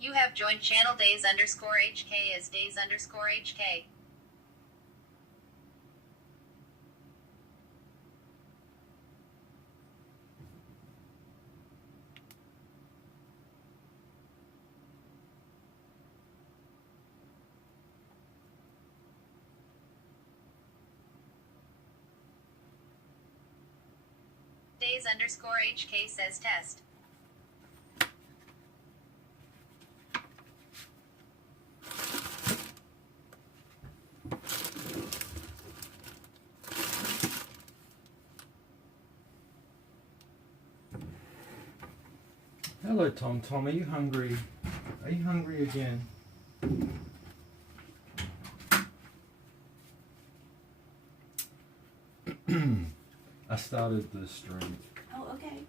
You have joined channel days_HK as days_HK. Days_HK says test. Hello, Tom. Are you hungry? Are you hungry again? I started the stream. Oh, okay.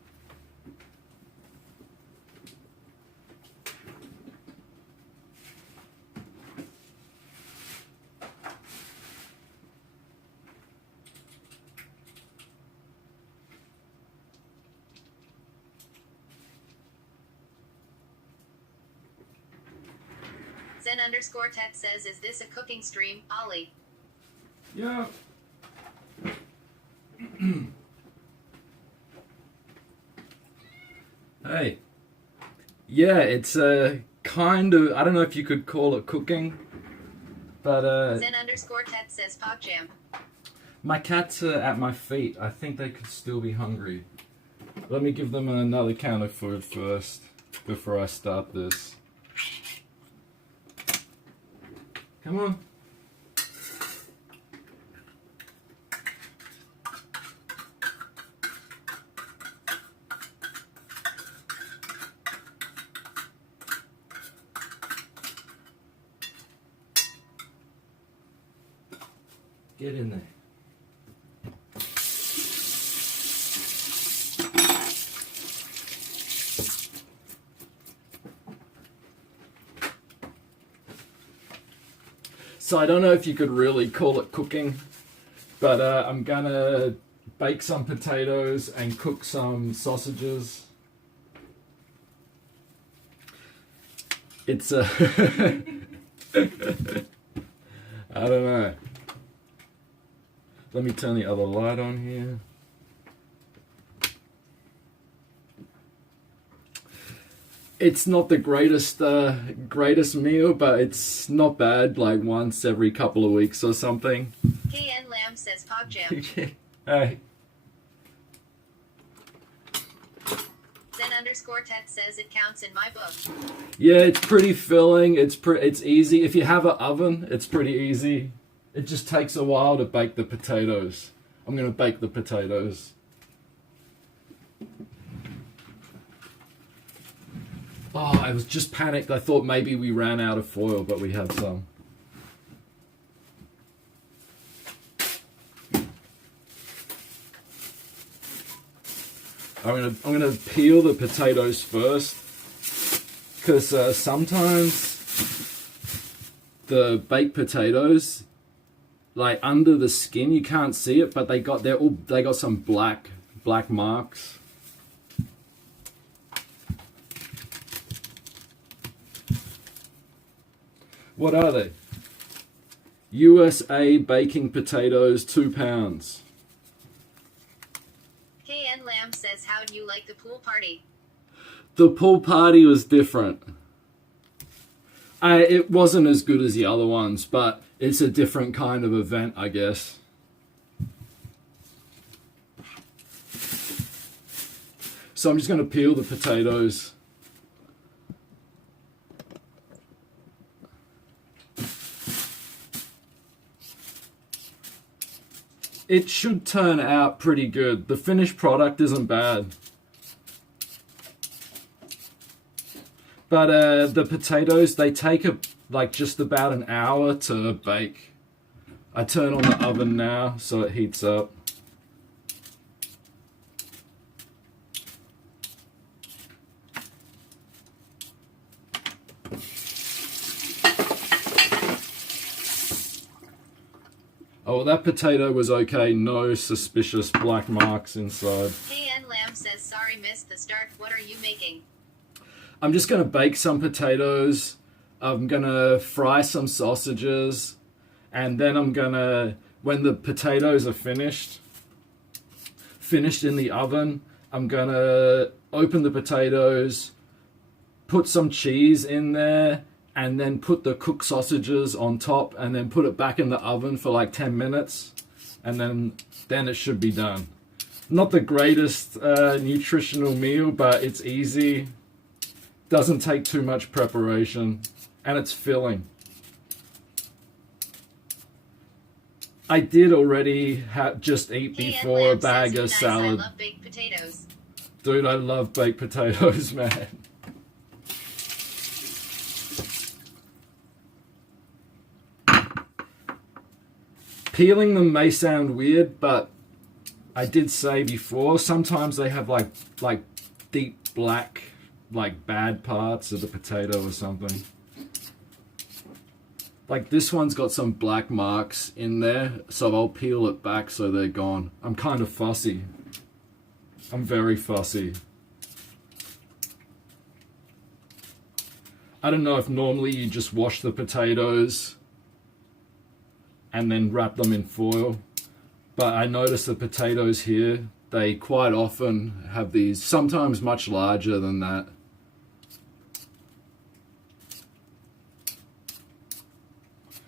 Zen_Tet says, is this a cooking stream, Ollie? Yeah. Hey. Yeah, it's kind of, I don't know if you could call it cooking, but Zen_Tet says Pog Jam. my cats are at my feet. I think they could still be hungry. Let me give them another can of food first before I start this. Come on. Get in there. So I don't know if you could really call it cooking, but I'm gonna bake some potatoes and cook some sausages. It's I don't know. Let me turn the other light on here. It's not the greatest meal, but it's not bad, like once every couple of weeks or something. KN Lamb says Pog Jam. Hey. Zen_Tet says it counts in my book. Yeah, it's pretty filling. It's easy. If you have an oven, it's pretty easy. It just takes a while to bake the potatoes. I'm gonna bake the potatoes. Oh, I was just panicked. I thought maybe we ran out of foil, but we have some. I'm gonna peel the potatoes first, because sometimes the baked potatoes, like under the skin, you can't see it, but they got some black marks. What are they? USA baking potatoes, 2 pounds. KN Lamb says, how do you like the pool party? The pool party was different. It wasn't as good as the other ones, but it's a different kind of event, I guess. So I'm just going to peel the potatoes. It should turn out pretty good. The finished product isn't bad. But the potatoes, they take like just about an hour to bake. I turn on the oven now so it heats up. Oh, that potato was okay. No suspicious black marks inside. KN Lamb says, sorry, missed the start. What are you making? I'm just going to bake some potatoes. I'm going to fry some sausages. And then I'm going to, when the potatoes are finished in the oven, I'm going to open the potatoes, put some cheese in there, and then put the cooked sausages on top, and then put it back in the oven for like 10 minutes. And then it should be done. Not the greatest nutritional meal, but it's easy. Doesn't take too much preparation, and it's filling. I did already just eat before a bag of salad. I love baked potatoes. Dude, I love baked potatoes, man. Peeling them may sound weird, but I did say before, sometimes they have like deep black, like bad parts of the potato or something. Like this one's got some black marks in there, so I'll peel it back so they're gone. I'm kind of fussy. I'm very fussy. I don't know if normally you just wash the potatoes and then wrap them in foil, but I notice the potatoes here, they quite often have these, sometimes much larger than that.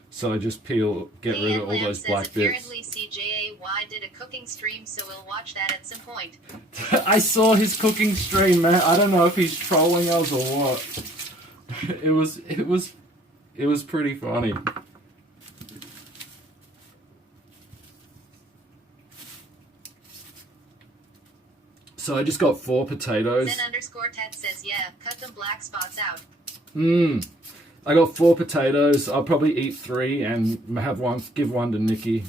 So I just get rid of all those black bits. Apparently CJAY did a cooking stream, so we'll watch that at some point. I saw his cooking stream, man. I don't know if he's trolling us or what. It was pretty funny. So I just got 4 potatoes. Zen_Ted says, yeah, cut them black spots out. I got 4 potatoes. I'll probably eat 3 and give one to Nikki.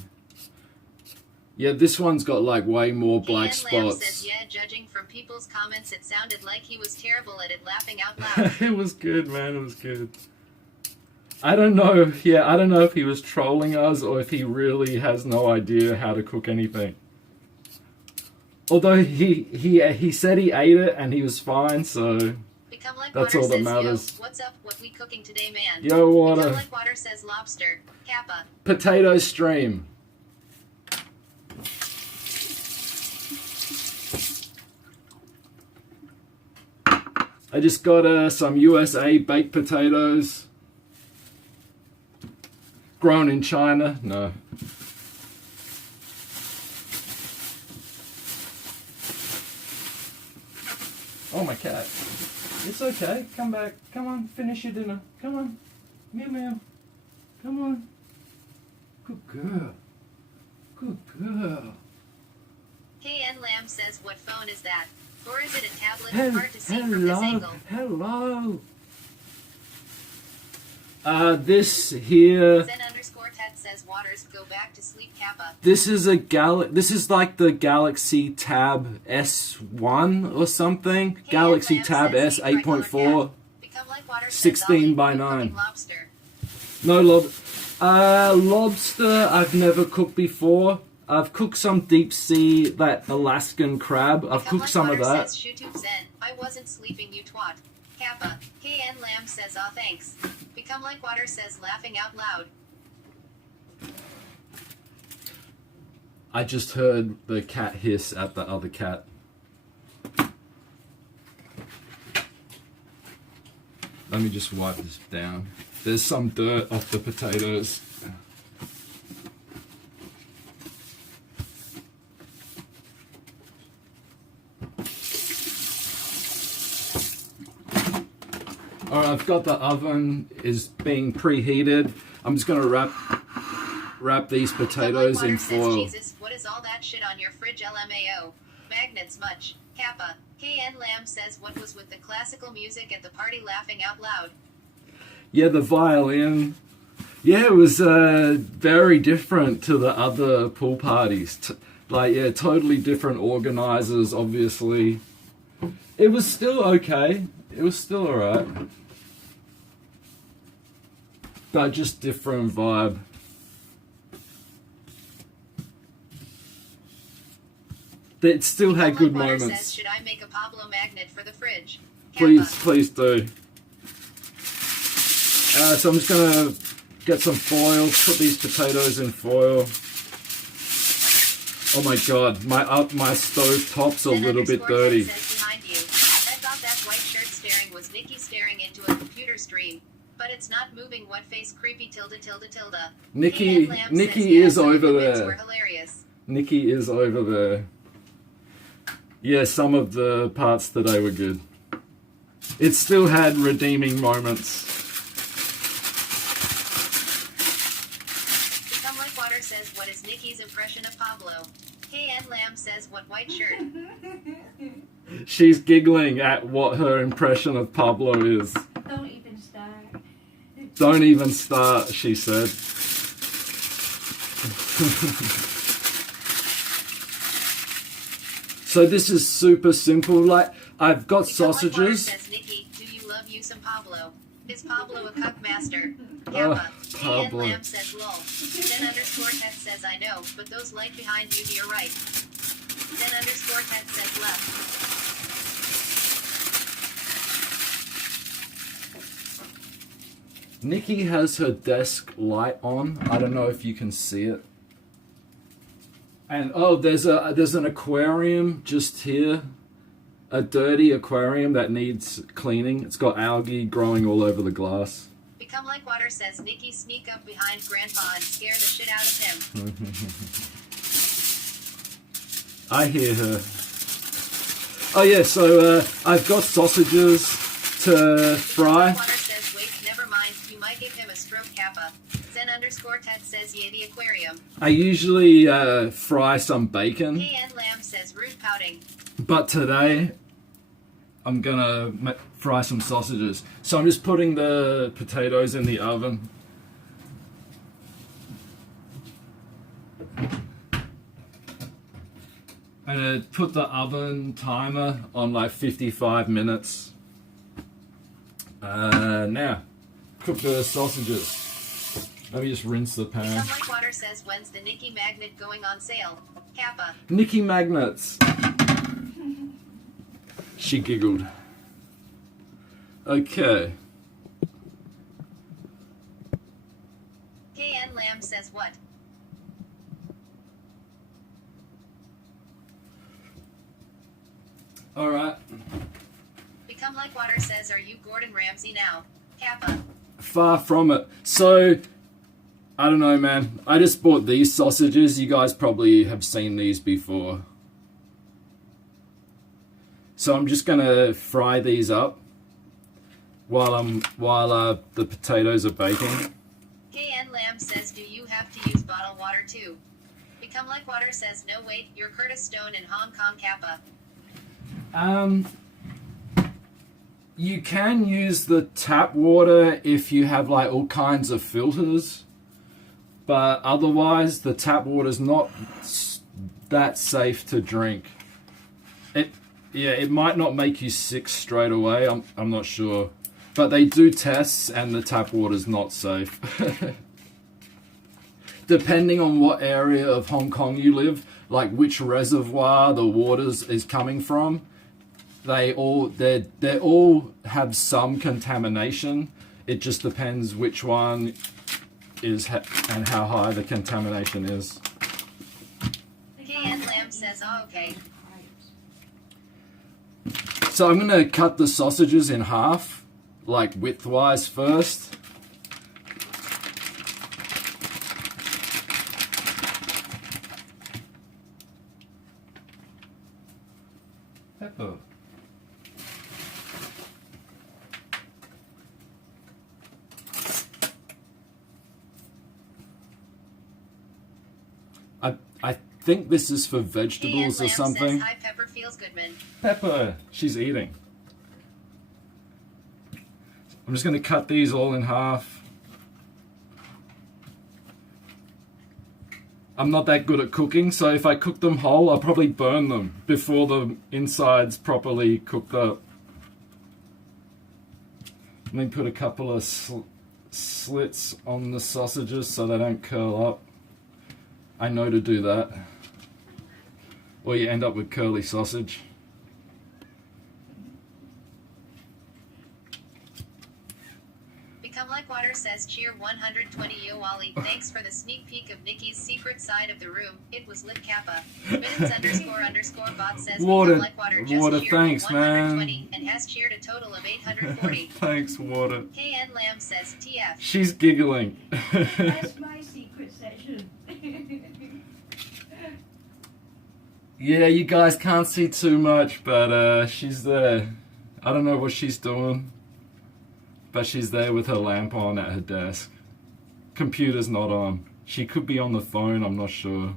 Yeah, this one's got like way more black spots. Says, yeah, judging from people's comments, it sounded like he was terrible at it, laughing out loud. It was good, man. It was good. I don't know. Yeah, I don't know if he was trolling us or if he really has no idea how to cook anything. Although he said he ate it and he was fine, so that's all that matters. Yo, what's up? What we cooking today, man? Yo, Water. Become Like Water says lobster. Kappa. Potato stream. I just got some USA baked potatoes. Grown in China. No. Oh, my cat. It's okay. Come back. Come on. Finish your dinner. Come on. Meow meow. Come on. Good girl. Good girl. KN Lamb says, what phone is that? Or is it a tablet? Hard to see from this angle. Hello. This here. Zen_Ted says, Waters, go back to sleep, Kappa. This is This is like the Galaxy Tab S1 or something. Galaxy Tab S 8.4. 16:9. No lobster. I've never cooked before. I've cooked some deep sea, that Alaskan crab. I've cooked some of that. I wasn't sleeping, you twat. Kappa. KN Lamb says, aw, thanks. Become Like Water says, laughing out loud. I just heard the cat hiss at the other cat. Let me just wipe this down. There's some dirt off the potatoes. Alright, I've got the oven is being preheated. I'm just gonna wrap these potatoes in foil. Jesus, what is all that shit on your fridge? LMAO. Magnets much. Kappa. KN Lamb says, what was with the classical music at the party, laughing out loud? Yeah, the violin. Yeah, it was very different to the other pool parties. Totally different organizers, obviously. It was still okay. It was still alright. But just different vibe. It still had good moments. Says, should I make a Pablo magnet for the fridge? Please do. So I'm just gonna get some foil, put these potatoes in foil. Oh my god, my stove top's a little bit dirty. Behind you. I thought that white shirt staring was Nikki staring into a computer stream. But it's not moving. What face creepy tilde. Nikki is over there. Nikki is over there. Yeah, some of the parts today were good. It still had redeeming moments. Become Like Water says, what is Nikki's impression of Pablo? KN Lamb says, what white shirt? She's giggling at what her impression of Pablo is. Don't even start. Don't even start, she said. So this is super simple. Like, I've got sausages. Says Nikki, do you love you some Pablo? Is Pablo a cuck master? Kappa. Pablo. Lamb says lol. Then underscore Ted says I know, but those light behind you to your right. Then underscore Ted says left. Nikki has her desk light on. I don't know if you can see it. And oh, there's an aquarium just here. A dirty aquarium that needs cleaning. It's got algae growing all over the glass. Become Like Water says Nikki sneak up behind Grandpa and scare the shit out of him. I hear her. Oh yeah, so I've got sausages to fry. Water says wait, never mind, you might give him a stroke. Kappa. Zen underscore Ted says yeah, the aquarium. I usually fry some bacon. KN Lamb says rude pouting. But today, I'm gonna fry some sausages. So I'm just putting the potatoes in the oven. I'm gonna put the oven timer on like 55 minutes. Now, cook the sausages. Let me just rinse the pan. Become Like Water says when's the Nikki magnet going on sale? Kappa. Nikki magnets. She giggled. Okay. KN Lamb says what? Alright. Become Like Water says are you Gordon Ramsay now? Kappa. Far from it. So, I don't know, man. I just bought these sausages. You guys probably have seen these before. So I'm just gonna fry these up while the potatoes are baking. KN Lamb says do you have to use bottled water too? Become Like Water says no wait, you're Curtis Stone in Hong Kong. Kappa. You can use the tap water if you have like all kinds of filters, but otherwise the tap water is not that safe to drink. It might not make you sick straight away. I'm not sure, but they do tests and the tap water is not safe. Depending on what area of Hong Kong you live, like which reservoir the water is coming from, they all have some contamination. It just depends which one is and how high the contamination is. KN Lamb says oh, okay. So I'm gonna cut the sausages in half, like widthwise first. Pepper. I think this is for vegetables or something. Says, hi, Pepper feels good, man. Pepper, she's eating. I'm just going to cut these all in half. I'm not that good at cooking, so if I cook them whole, I'll probably burn them before the inside's properly cooked up. Let me put a couple of slits on the sausages so they don't curl up. I know to do that. Or you end up with curly sausage. Water says cheer 120 yo Wally. Thanks for the sneak peek of Nikki's secret side of the room. It was lit Kappa. Minutes__bot says Water, like water just Water, cheered thanks, 120 man. and has cheered a total of 840. Thanks, Water. KN Lamb says TF. She's giggling. That's my secret session. Yeah, you guys can't see too much, but she's there. I don't know what she's doing, but she's there with her lamp on at her desk. Computer's not on. She could be on the phone, I'm not sure.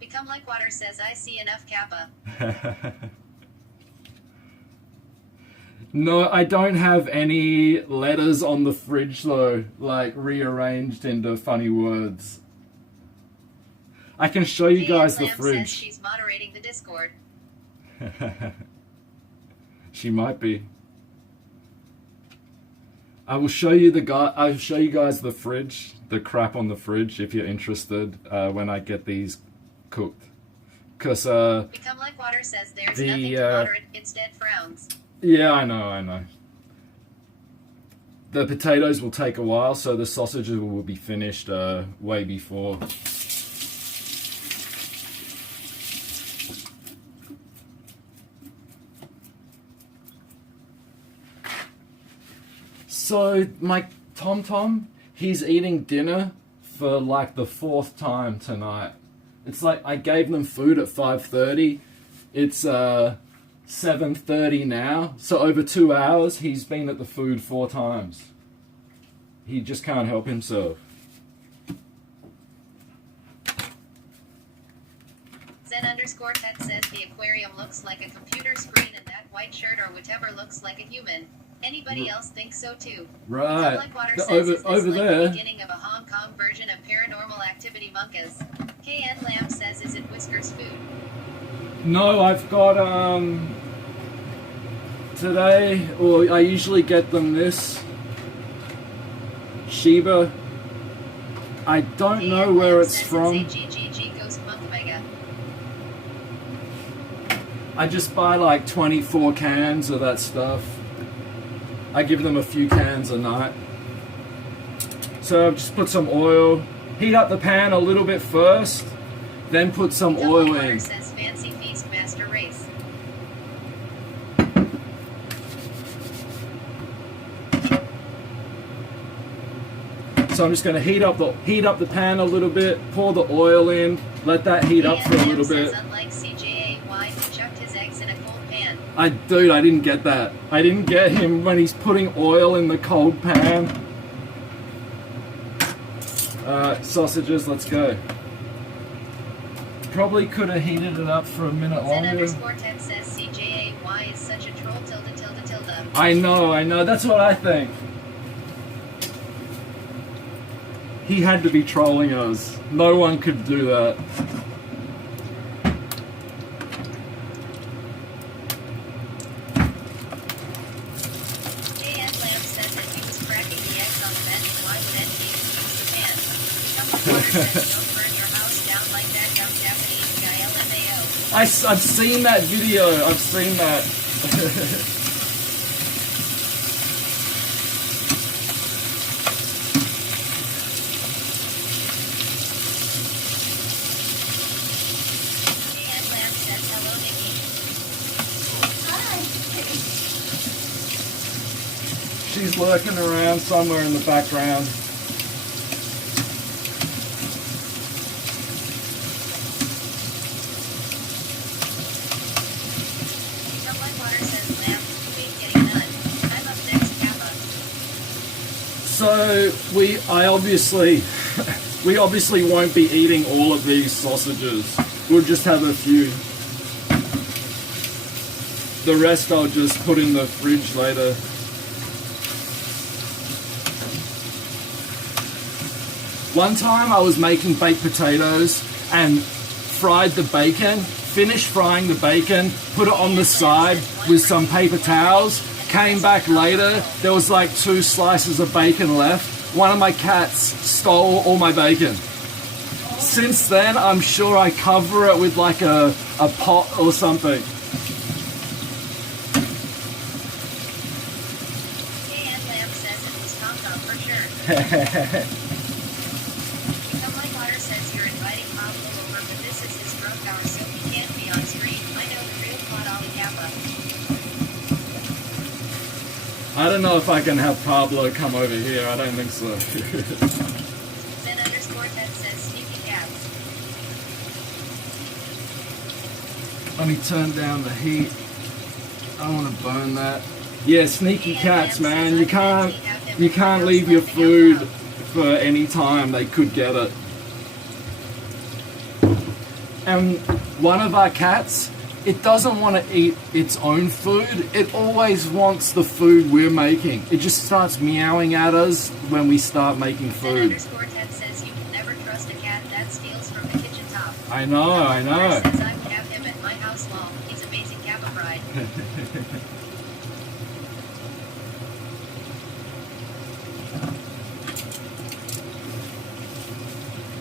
Become like water says I see enough Kappa. No, I don't have any letters on the fridge though, like rearranged into funny words. I can show you guys the Lamb fridge. Says she's moderating the Discord. She might be. I'll show you guys the fridge, the crap on the fridge if you're interested when I get these cooked. Cause Become like water says there's nothing to moderate, it's dead frowns. Yeah, I know. The potatoes will take a while, so the sausages will be finished way before. So my Tom, he's eating dinner for like the 4th time tonight. It's like I gave them food at 5:30. It's 7:30 now. So over 2 hours, he's been at the food 4 times. He just can't help himself. Zen_Tet says the aquarium looks like a computer screen and that white shirt or whatever looks like a human. Anybody else think so too? Right. Like water says, Over like there. the beginning of a Hong Kong version of Paranormal Activity Monkas. KN Lamb says, is it Whiskers food? No, I've got today, or I usually get them this Sheba. I don't know where it's from. Ghost Monk Mega. I just buy like 24 cans of that stuff. I give them a few cans a night. So I've just put some oil, heat up the pan a little bit first, then put some oil in. Says Fancy Feast Master Race. So I'm just going to heat up the pan a little bit, pour the oil in, let that heat up for a little bit. Unlike CJAY, he chucked his eggs in a cold pan. Dude, I didn't get that. I didn't get him when he's putting oil in the cold pan. Sausages, let's go. Probably could have heated it up for a minute longer. Zen_Ted says CJAY is such a troll tilde. I know, that's what I think. He had to be trolling us. No one could do that. KN Lamb says that he was cracking the eggs on the bench. Why would NT use the pan? Become water says don't burn your house down like that dumb Japanese guy LMAO. I've seen that video. I've seen that. KN Lamb says hello Nikki. She's lurking around somewhere in the background. Become like water says Lamb. You ain't getting none. I'm up next, Kappa. So we obviously won't be eating all of these sausages. We'll just have a few. The rest I'll just put in the fridge later. One time I was making baked potatoes and fried the bacon, finished frying the bacon, put it on the side with some paper towels, came back later, there was like 2 slices of bacon left. One of my cats stole all my bacon. Since then, I'm sure I cover it with like a pot or something. KN Lamb says Become My Daughter says you're inviting Pablo over, but this is his drunk hour, so he can't be on screen. I know the real Plot Ali Kappa. I don't know if I can have Pablo come over here. I don't think so. Then underscore Ted says sneaky cats. Let me turn down the heat. I don't want to burn that. Yeah, sneaky cats, man. You can't leave your food for any time. They could get it. And one of our cats, it doesn't want to eat its own food. It always wants the food we're making. It just starts meowing at us when we start making Then food. underscore Ted says you can never trust a cat that steals from the kitchen top. I know, I know. Says I would have him at my house long. He's amazing Kappa bride.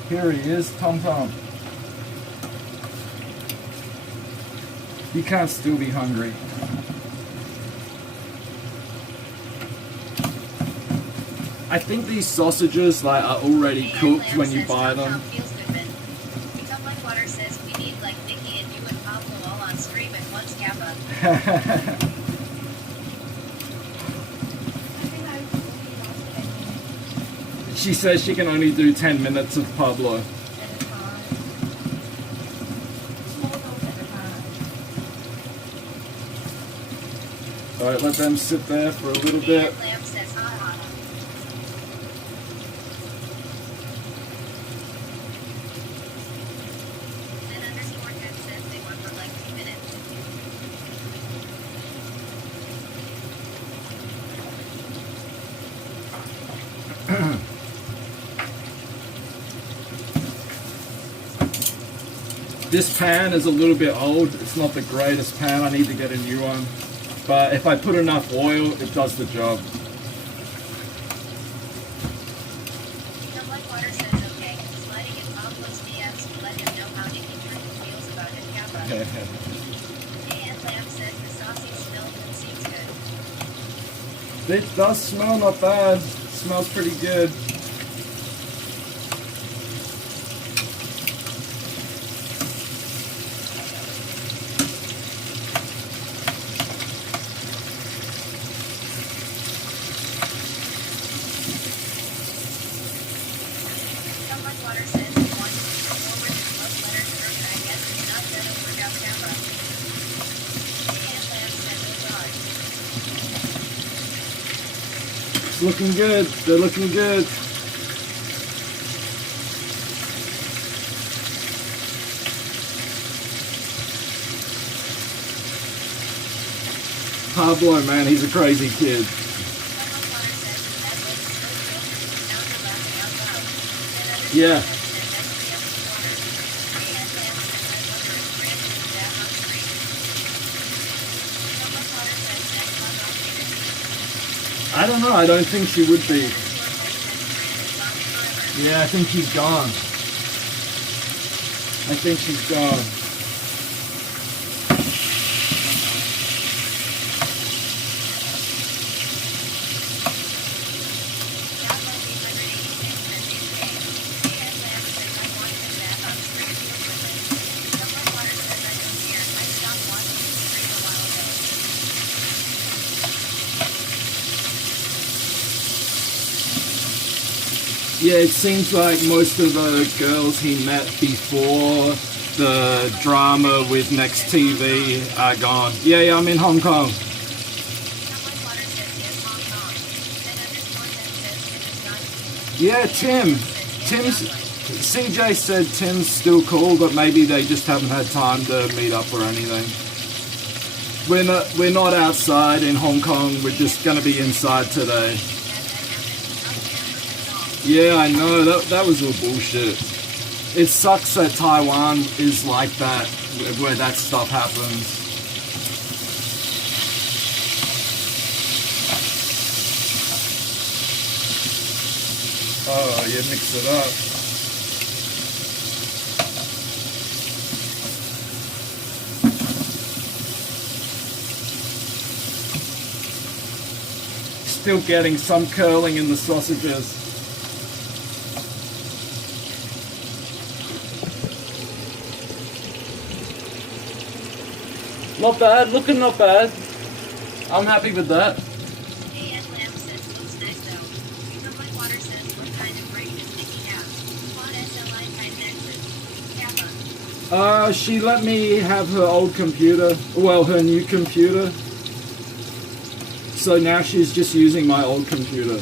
Here he is, Tom Tom. You can't still be hungry. I think these sausages are already cooked when you buy them. Become Like Water says we need like Nikki and you and Pablo all on stream at once Kappa. I think I will be lost 10 minutes She says she can only do 10 minutes of Pablo. at a time. Small talk at a time. Alright, let them sit there for a little bit. And Lamb says ha ha. Then underscore Ted says they want for like 2 minutes. This pan is a little bit old. It's not the greatest pan. I need to get a new one. But if I put enough oil, it does the job. Become Like Water says okay. Sliding in Pablo's DMs to let him know how Nikki Truth feels about his Kappa. And Lamb says the saucy smell good seems good. It does smell not bad. It smells pretty good. Become Like Water says he wants to come forward his love letter to her, but I guess it's not gonna work out Kappa. And Lamb says oh god. It's looking good. They're looking good. Pablo, man, he's a crazy kid. Become Like Water says his head looks so filthy he sounds like laughing out loud. Then underscore Yeah. Ted says SPF water. And Lamb says I wonder if Brandon is back on screen. Become Like Water says next month I'll be busy. I don't know. I don't think she would be. Underscore Ted says Brandon's gone forever. Yeah, I think she's gone. I think she's gone. Yeah, it seems like most of the girls he met before the drama with Next TV are gone. Yeah, I'm in Hong Kong. Yeah, CJ said Tim's still cool, but maybe they just haven't had time to meet up or anything. We're not outside in Hong Kong, we're just gonna be inside today. Yeah, I know, that was all bullshit. It sucks that Taiwan is like that, where that stuff happens. Oh, you mix it up. Still getting some curling in the sausages. Not bad, looking not bad. I'm happy with that. And Lamb says looks nice though. Become like water says what kind of break does Nikki have? Quad SLI kind nexus. Kappa. She let me have her old computer, well, her new computer. So now she's just using my old computer.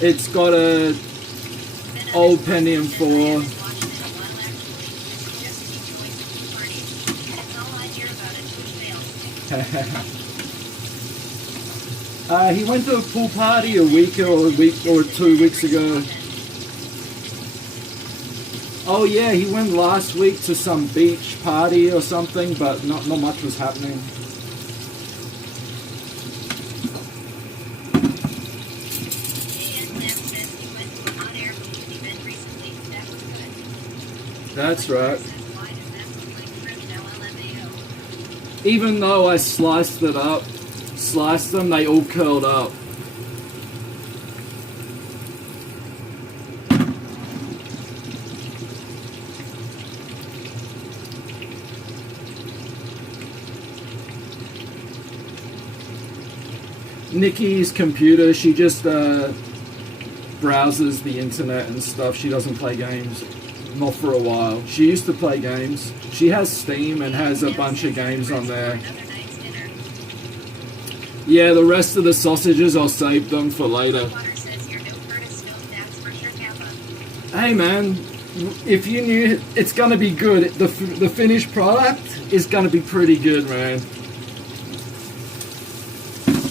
It's got a old Pentium 4. He went to a pool party a week or 2 weeks ago. Oh yeah, he went last week to some beach party or something, but not much was happening. That's right. Even though I sliced them, they all curled up. Nikki's computer, she just browses the internet and stuff. She doesn't play games. Not for a while. She used to play games. She has Steam and has a bunch of games on there. Yeah, the rest of the sausages, I'll save them for later. Hey man, if you knew, it's gonna be good. The finished product is gonna be pretty good, man.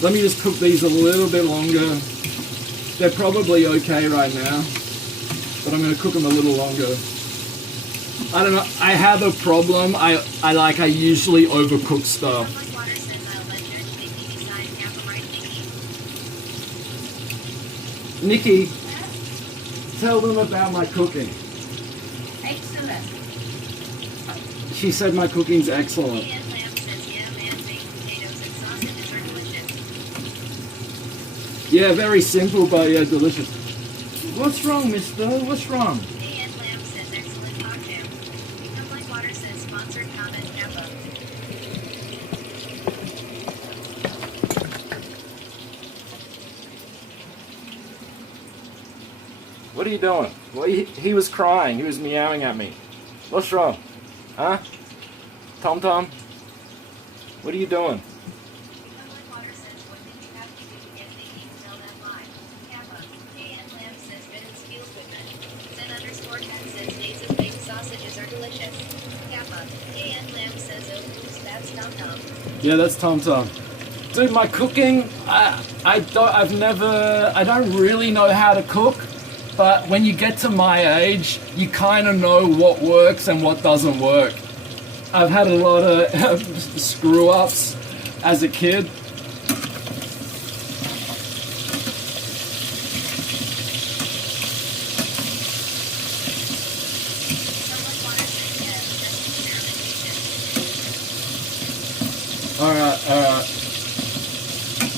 Let me just cook these a little bit longer. They're probably okay right now, but I'm gonna cook them a little longer. I don't know, I have a problem. I usually overcook stuff. Nikki, tell them about my cooking. Excellent. She said my cooking's excellent. Yeah, very simple, but yeah, delicious. What's wrong, mister? What's wrong? What are you doing? Well, he was crying. He was meowing at me. What's wrong? Huh? Tom Tom? What are you doing? Yeah, that's Tom Tom. Dude, my cooking, I don't really know how to cook, but when you get to my age, you kind of know what works and what doesn't work. I've had a lot of screw-ups as a kid. Alright.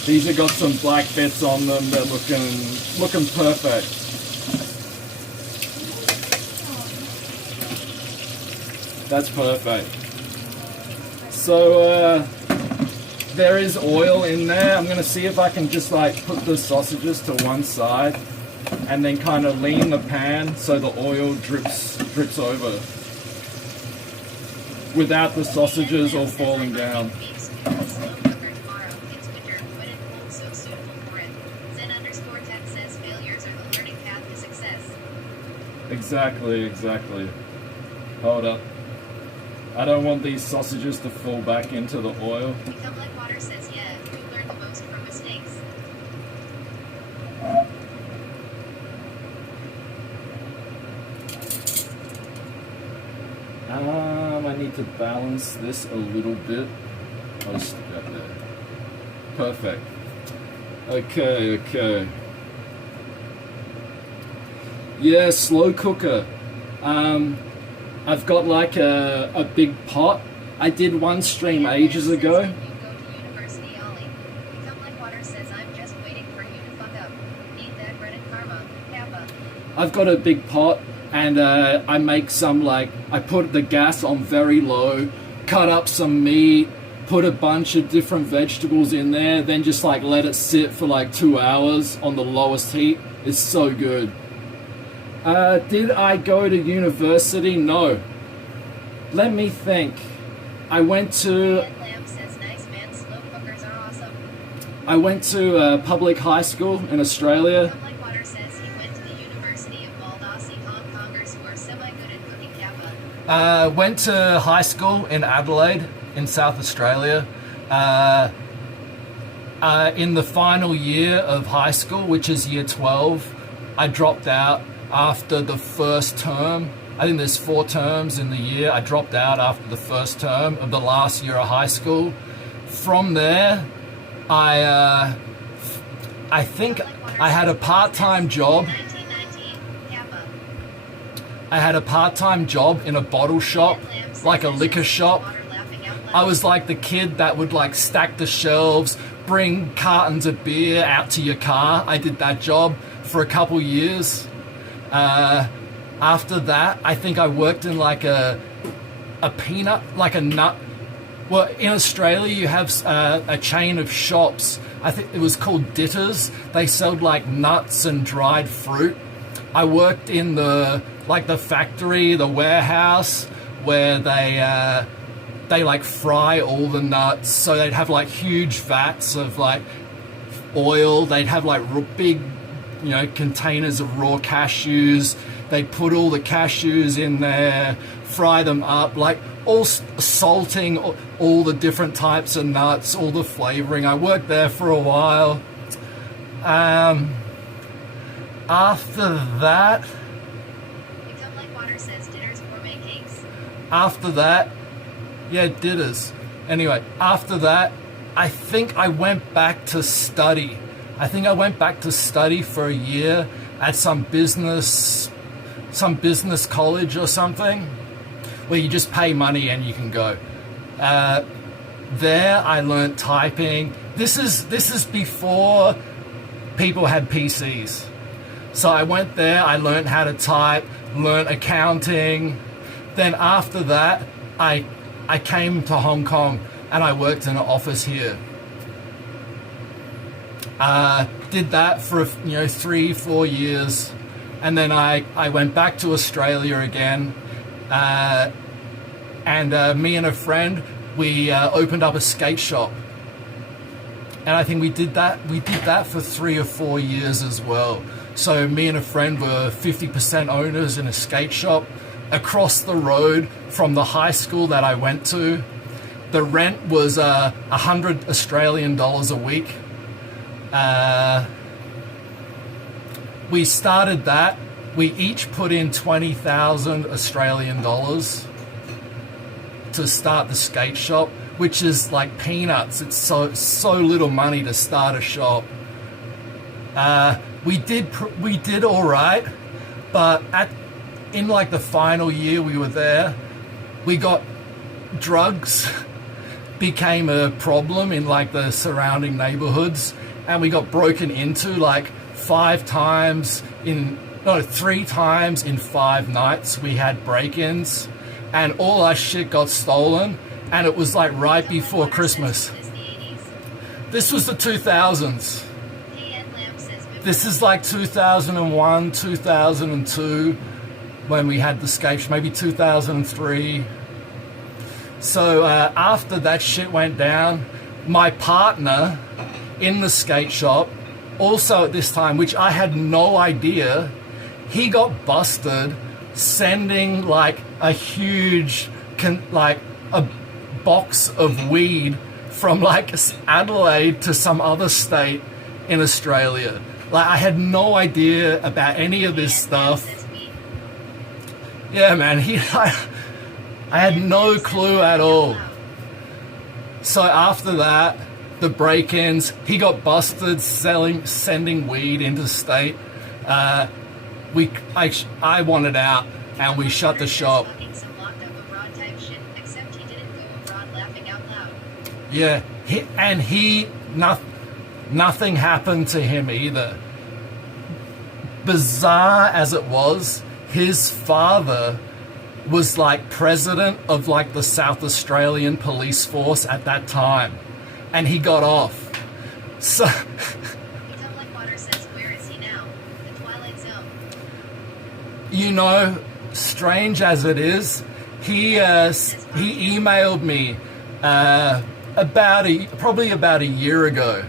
These have got some black bits on them. They're looking perfect. That's perfect. So there is oil in there. I'm gonna see if I can just like put the sausages to one side and then kind of lean the pan so the oil drips over without the sausages all falling down. Exactly. Hold up. I don't want these sausages to fall back into the oil. Become like water says, yeah, you learn the most from mistakes. I need to balance this a little bit. I'll stick that there. Perfect. Okay. Yeah, slow cooker. I've got like a big pot. I did one stream ages ago. I've got a big pot and I make some I put the gas on very low, cut up some meat, put a bunch of different vegetables in there, then just like let it sit for like 2 hours on the lowest heat. It's so good. Did I go to university? No. Let me think. I went to Lamb says, nice man, slow cookers are awesome. I went to public high school in Australia. Tom Lakewater says he went to the University of Bald Aussie Hong Kongers who are semi-good at cooking kappa. Went to high school in Adelaide in South Australia. In the final year of high school, which is year 12, I dropped out after the first term. I think there's 4 terms in the year. I dropped out after the first term of the last year of high school. From there, I think I had a part-time job. 1919, kappa. I had a part-time job in a bottle shop, like a liquor shop. I was like the kid that would like stack the shelves, bring cartons of beer out to your car. I did that job for a couple years. After that, I think I worked in like a peanut, like a nut. Well, in Australia, you have a chain of shops. I think it was called Ditters. They sold like nuts and dried fruit. I worked in the factory, the warehouse, where they like fry all the nuts. So they'd have like huge vats of like oil. They'd have like big, containers of raw cashews. They'd put all the cashews in there, fry them up, like all salting all the different types of nuts, all the flavoring. I worked there for a while. After that, Tom Lakewater says dinners gourmet cakes. after that, yeah, Ditters. Anyway, after that, I think I went back to study. I think I went back to study for a year at some business college or something, where you just pay money and you can go. There I learned typing. This is before people had PCs. So I went there, I learned how to type, learned accounting. Then after that, I came to Hong Kong and I worked in an office here. Did that for 3-4 years, and then I went back to Australia again, and me and a friend, we opened up a skate shop, and I think we did that for 3 or 4 years as well. So me and a friend were 50% owners in a skate shop across the road from the high school that I went to. The rent was 100 Australian dollars a week. We started that. We each put in 20,000 Australian dollars to start the skate shop, which is like peanuts. It's so little money to start a shop. We did all right, but in like the final year we were there, we got drugs became a problem in like the surrounding neighborhoods, and we got broken into like 3 times in 5 nights. We had break-ins and all our shit got stolen, and it was like right before Christmas. This was the 2000s. This is like 2001, 2002 when we had the skate, maybe 2003. So after that shit went down, my partner in the skate shop, also at this time, which I had no idea, he got busted sending like a huge, like a box of weed from like Adelaide to some other state in Australia. Like I had no idea about any of this stuff. Yeah, man, I had no clue at all. So after that, the break-ins, he got busted sending weed interstate. I wanted out, and we shut the shop. Yeah, nothing happened to him either. Bizarre as it was, his father was like president of like the South Australian police force at that time, and he got off. So Become Like Water says, where is he now? The Twilight Zone. you know, strange as it is, he emailed me probably about a year ago,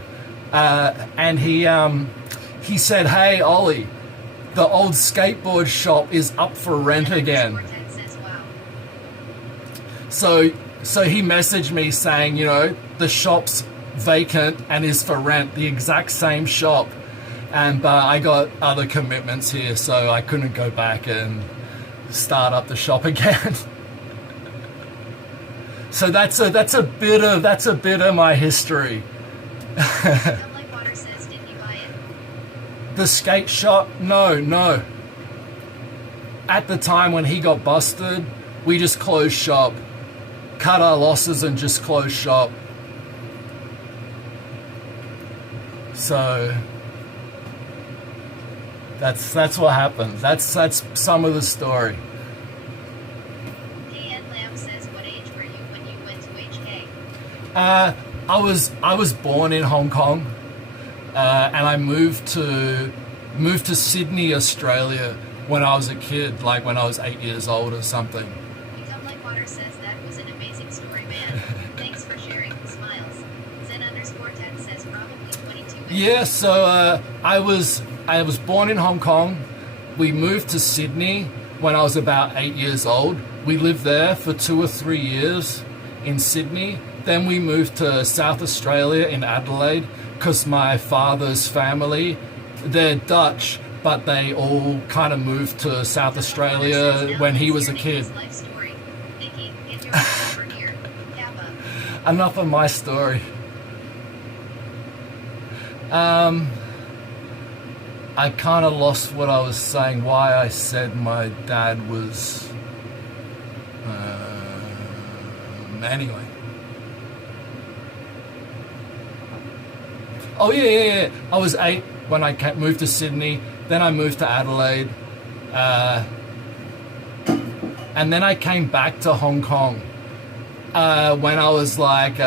and he said, "Hey Ollie, the old skateboard shop is up for rent again." Vortex says, wow. So he messaged me saying, you know, the shop's vacant and is for rent, the exact same shop, and I got other commitments here, so I couldn't go back and start up the shop again. So that's a bit of my history. Become Like Water says, did you buy it? The skate shop, no. At the time when he got busted, we just closed shop, cut our losses, and just closed shop. So that's what happened. That's some of the story. KN Lamb says, what age were you when you went to HK? I was born in Hong Kong, and I moved to Sydney, Australia when I was a kid, like when I was 8 years old or something. Become Like Water says, that was an amazing story, man. Thanks for sharing. Smiles. Zen_10 says, probably 22. Yeah, so I was born in Hong Kong. We moved to Sydney when I was about 8 years old. We lived there for 2 or 3 years in Sydney. Then we moved to South Australia in Adelaide because my father's family, they're Dutch, but they all kind of moved to South Australia when he was a kid. Life story. Nikki, get your ass over here. Kappa. Enough of my story. I kind of lost what I was saying, why I said my dad was... anyway. Oh, yeah. I was 8 when I moved to Sydney. Then I moved to Adelaide. And then I came back to Hong Kong. When I was like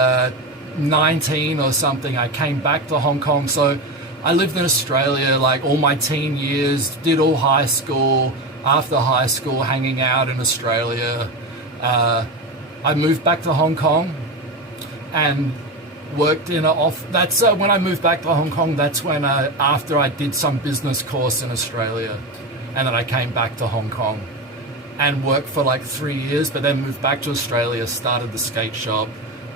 19 or something, I came back to Hong Kong. So I lived in Australia like all my teen years, did all high school, after high school, hanging out in Australia. I moved back to Hong Kong and worked in that's when I moved back to Hong Kong. That's when after I did some business course in Australia, and then I came back to Hong Kong and worked for like 3 years, but then moved back to Australia, started the skate shop,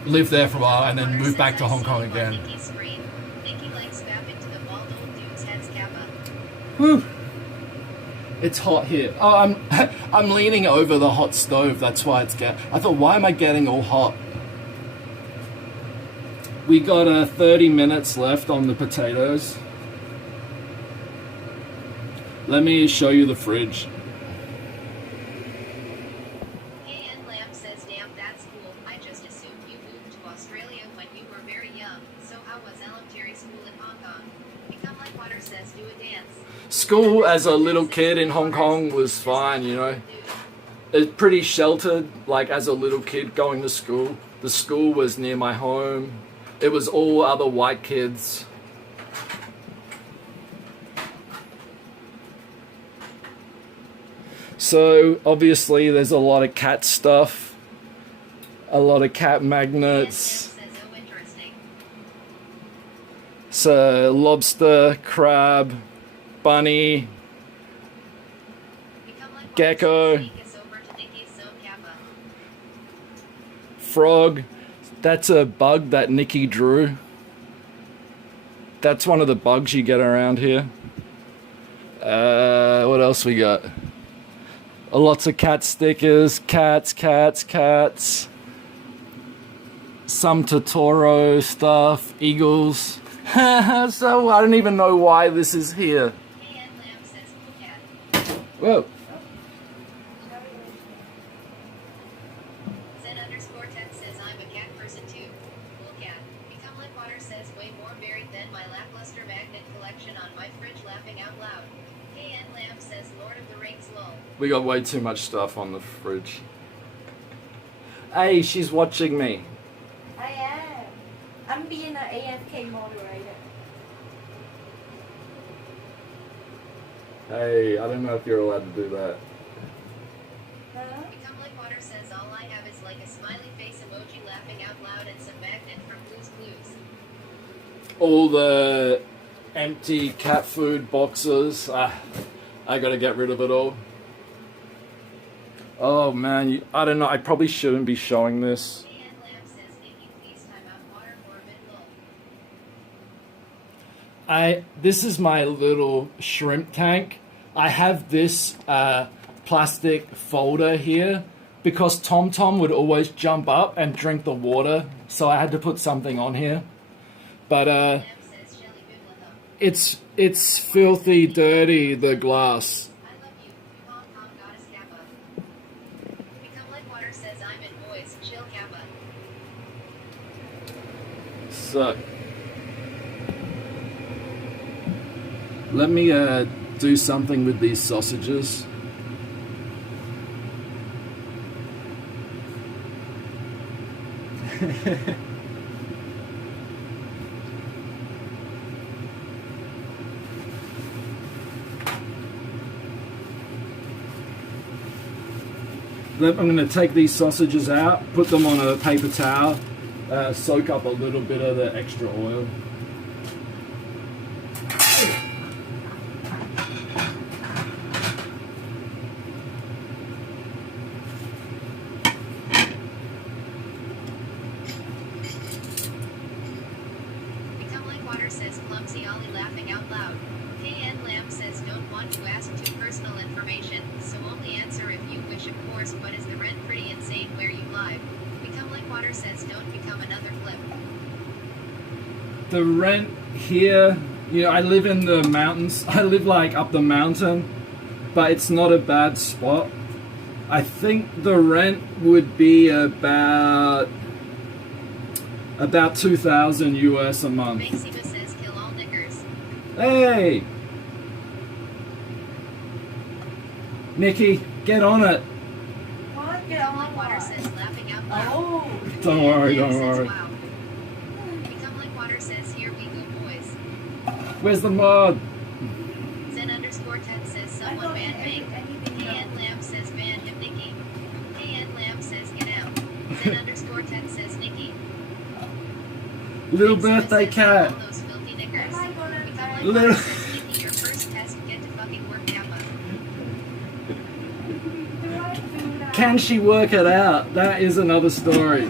lived there for a while, and then moved back to Hong Kong again. Nikki likes spam into the bald old dude's heads, Kappa. Whew. It's hot here. Oh, I'm leaning over the hot stove. That's why it's I thought, why am I getting all hot? We got 30 minutes left on the potatoes. Let me show you the fridge. KN Lamb says, damn, that's cool. I just assumed you moved to Australia when you were very young. So how was elementary school in Hong Kong? Become Like Water says, do a dance. School as a little kid in Hong Kong was fine, you know. It's pretty sheltered, like as a little kid going to school. The school was near my home. It was all other white kids. So obviously there's a lot of cat stuff, a lot of cat magnets. Says, oh, interesting. So lobster, crab, bunny, Become Like Water gecko, says, take us over to Nikki's Zone, Kappa. frog. That's a bug that Nikki drew. That's one of the bugs you get around here. What else we got? Lots of cat stickers, cats. Some Totoro stuff, eagles. So I don't even know why this is here. KN Lamb says, cool cat. Whoa. Zen_10 says, I'm a cat person too. Cool cat. Become Like Water says, way more varied than my lackluster magnet collection on my fridge, laughing out loud. KN Lamb says Lord of the Rings lol. We got way too much stuff on the fridge. Hey, she's watching me. I am. I'm being an AFK moderator. Hey, I don't know if you're allowed to do that. Huh? Become Like Water says all I have is like a smiley face emoji laughing out loud and some magnet from Blue's Clues. All the empty cat food boxes. I gotta get rid of it all. Oh man, I don't know. I probably shouldn't be showing this. KN Lamb says Nikki please time out water for a bit lol. This is my little shrimp tank. I have this plastic folder here because Tom Tom would always jump up and drink the water, so I had to put something on here. But Lamb says Shelly Bibla it's filthy dirty, the glass. I love you, Hong Kong goddess Kappa. Become Like Water says I'm in boys, chill Kappa. So let me do something with these sausages. I'm going to take these sausages out, put them on a paper towel, soak up a little bit of the extra oil. Become Like Water says clumsy Ollie laughing out loud. KN Lamb says don't want to ask too personal information, so only answer if you wish of course, but is the rent pretty insane where you live? Become Like Water says don't become another flip. The rent here, you know, I live in the mountains. I live like up the mountain, but it's not a bad spot. I think the rent would be about 2,000 US a month. Maxima says kill all knickers. Hey! Nikki, get on it. What? Get Become on Like Water what? says laughing out loud. Oh. Don't worry, Lamb don't says, worry. wow. Become Like Water says here we go boys. Where's the mod? Zen_10 says I someone thought ban anything Bing. KN else. Lamb says ban him Nikki. KN Lamb says get out. Zen_10 says Nikki. Little Maxima birthday says, cat. all those filthy knickers. Am I gonna Become die? Like Little- Water says Nikki your first test get to fucking work Kappa. Do I do that? Can she work it out? That is another story.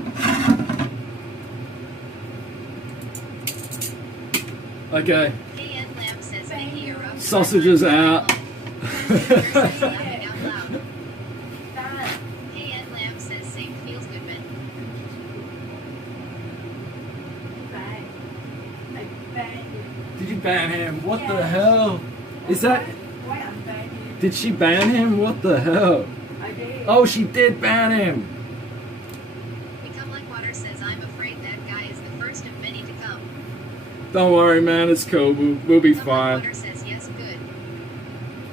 Okay, KN Lamb says Nikki you're up. sausages out. Laughing out loud. That. KN Lamb says safe feels good man. Bang. I banged it. Did you ban him? What the Yeah. hell? Is that... Why I'm banging? Did she ban him? What the hell? I did. Oh, she did ban him. Become Like Water says I'm afraid that guy is the first of many to come. Don't worry, man. It's cool. We'll be Become Like fine. Water says yes good.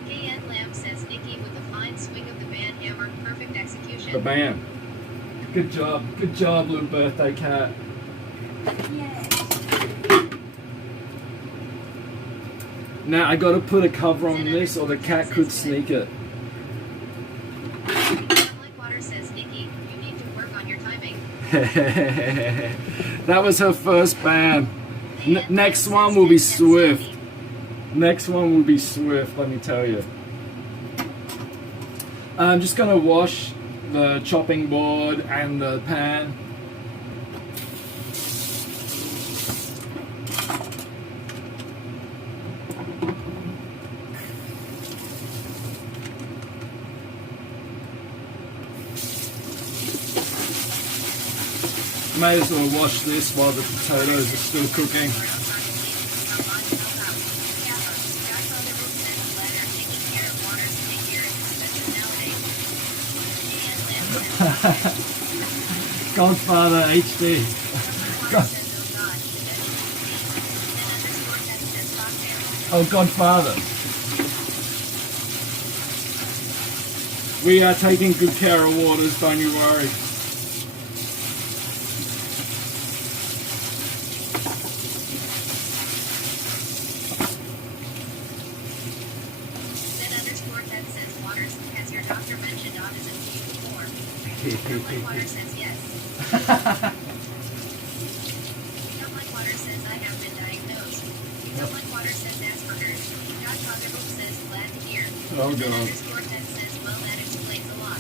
KN Lamb says Nikki with a fine swing of the ban hammer, perfect execution. The ban. Good job. Good job, little birthday cat. Yes. Now, I gotta put a cover on this or the cat could sneak it. Become Like Water says Nikki, you need to work on your timing. That was her first ban. KN Next Lamb one says will be Nick and swift. Sandy. Next one will be swift, let me tell you. I'm just gonna wash the chopping board and the pan. May as well wash this while the potatoes are still cooking. Godfather HD. Oh, Godfather. We are taking good care of waters, don't you worry. Zen_10 says waters. Has your doctor mentioned autism to you before? Become Like Water says yes. Become Like Water says I have been diagnosed. Become Like Water says Asperger's. God Fatherbook says glad to hear. Oh, God. Zen_10 says well that explains a lot.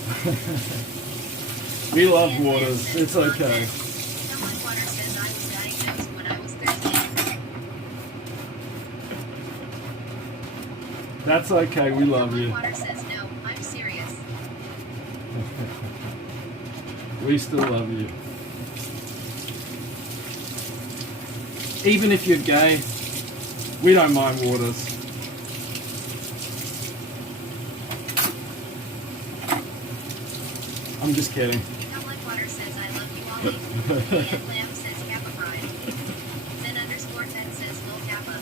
We love waters. It's okay. Become Like Water says I was diagnosed when I was 13. That's okay. We love Become you. Like Water says no, I'm serious. We still love you. Even if you're gay, we don't mind waters. I'm just kidding. Become Like Water says I love you all. And Lamb says Kappa Pride. Zen_10 says Lil Kappa.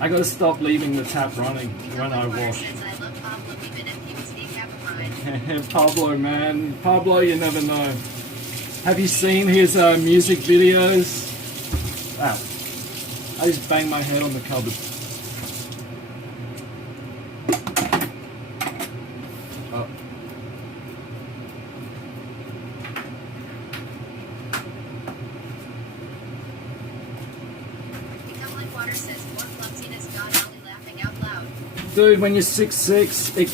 I gotta stop leaving the tap running when I Like Water wash. says I love Pablo even if he was the Kappa Pride. Pablo, man. Pablo, you never know. Have you seen his music videos? Ah, I just banged my head on the cupboard. Oh. Become Like Water says more clumsiness God only laughing out loud. Dude, when you're 6'6", it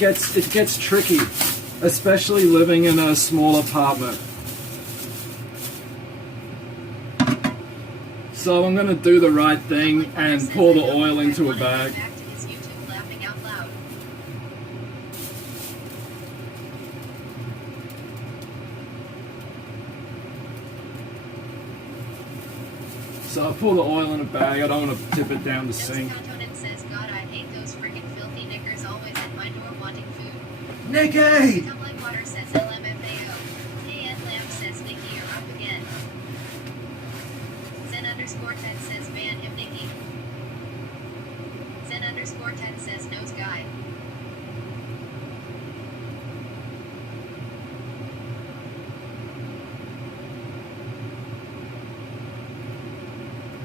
gets tricky, especially living in a small apartment. So I'm gonna do the right thing and pour the oil into a bag. Back to his YouTube laughing out loud. So I pour the oil in a bag. I don't want to tip it down the sink. Countonin says God I hate those friggin' filthy knickers always at my door wanting food. Nikki! Become Like Water says LMFAO. And Lamb says Nikki you're up again. Zen_10 says ban him Nikki. Zen_10 says nose guy.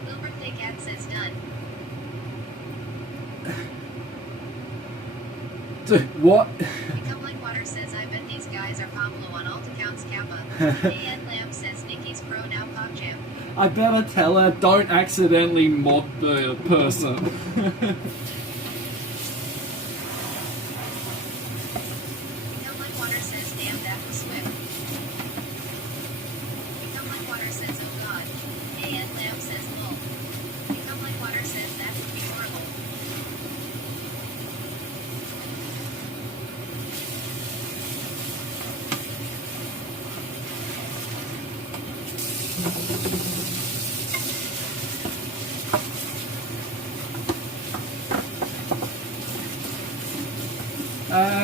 Little birthday cat says done. Dude, what? Become Like Water says I bet these guys are Pablo on all accounts Kappa. And Lamb says Nikki's pro now pop jam. I better tell her, don't accidentally mod the person. Become Like Water says damn that was swift. Become Like Water says oh god. And Lamb says lol. Become Like Water says that would be horrible.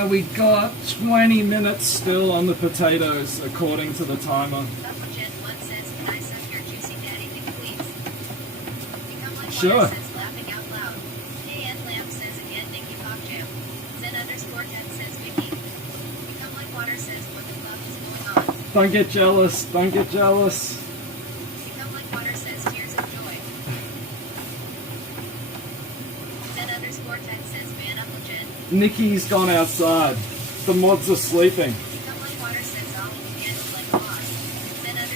We got 20 minutes still on the potatoes, according to the timer. Buffalo1 says can I suck your juicy daddy dick please? Become Like Sure. Water says laughing out loud. And Lamb says again Nikki pop jam. Zen_10 says Vicky. Become Like Water says what the fuck is going on? Don't get jealous, don't get jealous. Become Like Water says tears of joy. Zen_10 says man up legit. Nikki's gone outside. The mods are sleeping. Become Like Water says Ollie can handle like a boss. Zen_10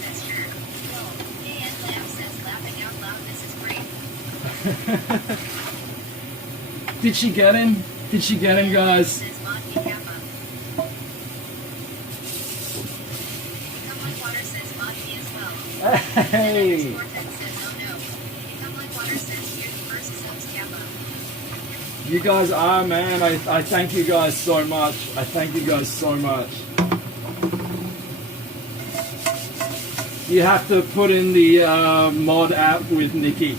says sure. Lol. And Lamb says laughing out loud this is great. Did she get in? Did she get in, guys? Says Monty Kappa. Become Like Water says Monty as well. Hey! Zen_10 says oh no. Become Like Water says here's the first subs Kappa. You guys are, man. I thank you guys so much. I thank you guys so much. You have to put in the mod app with Nikki.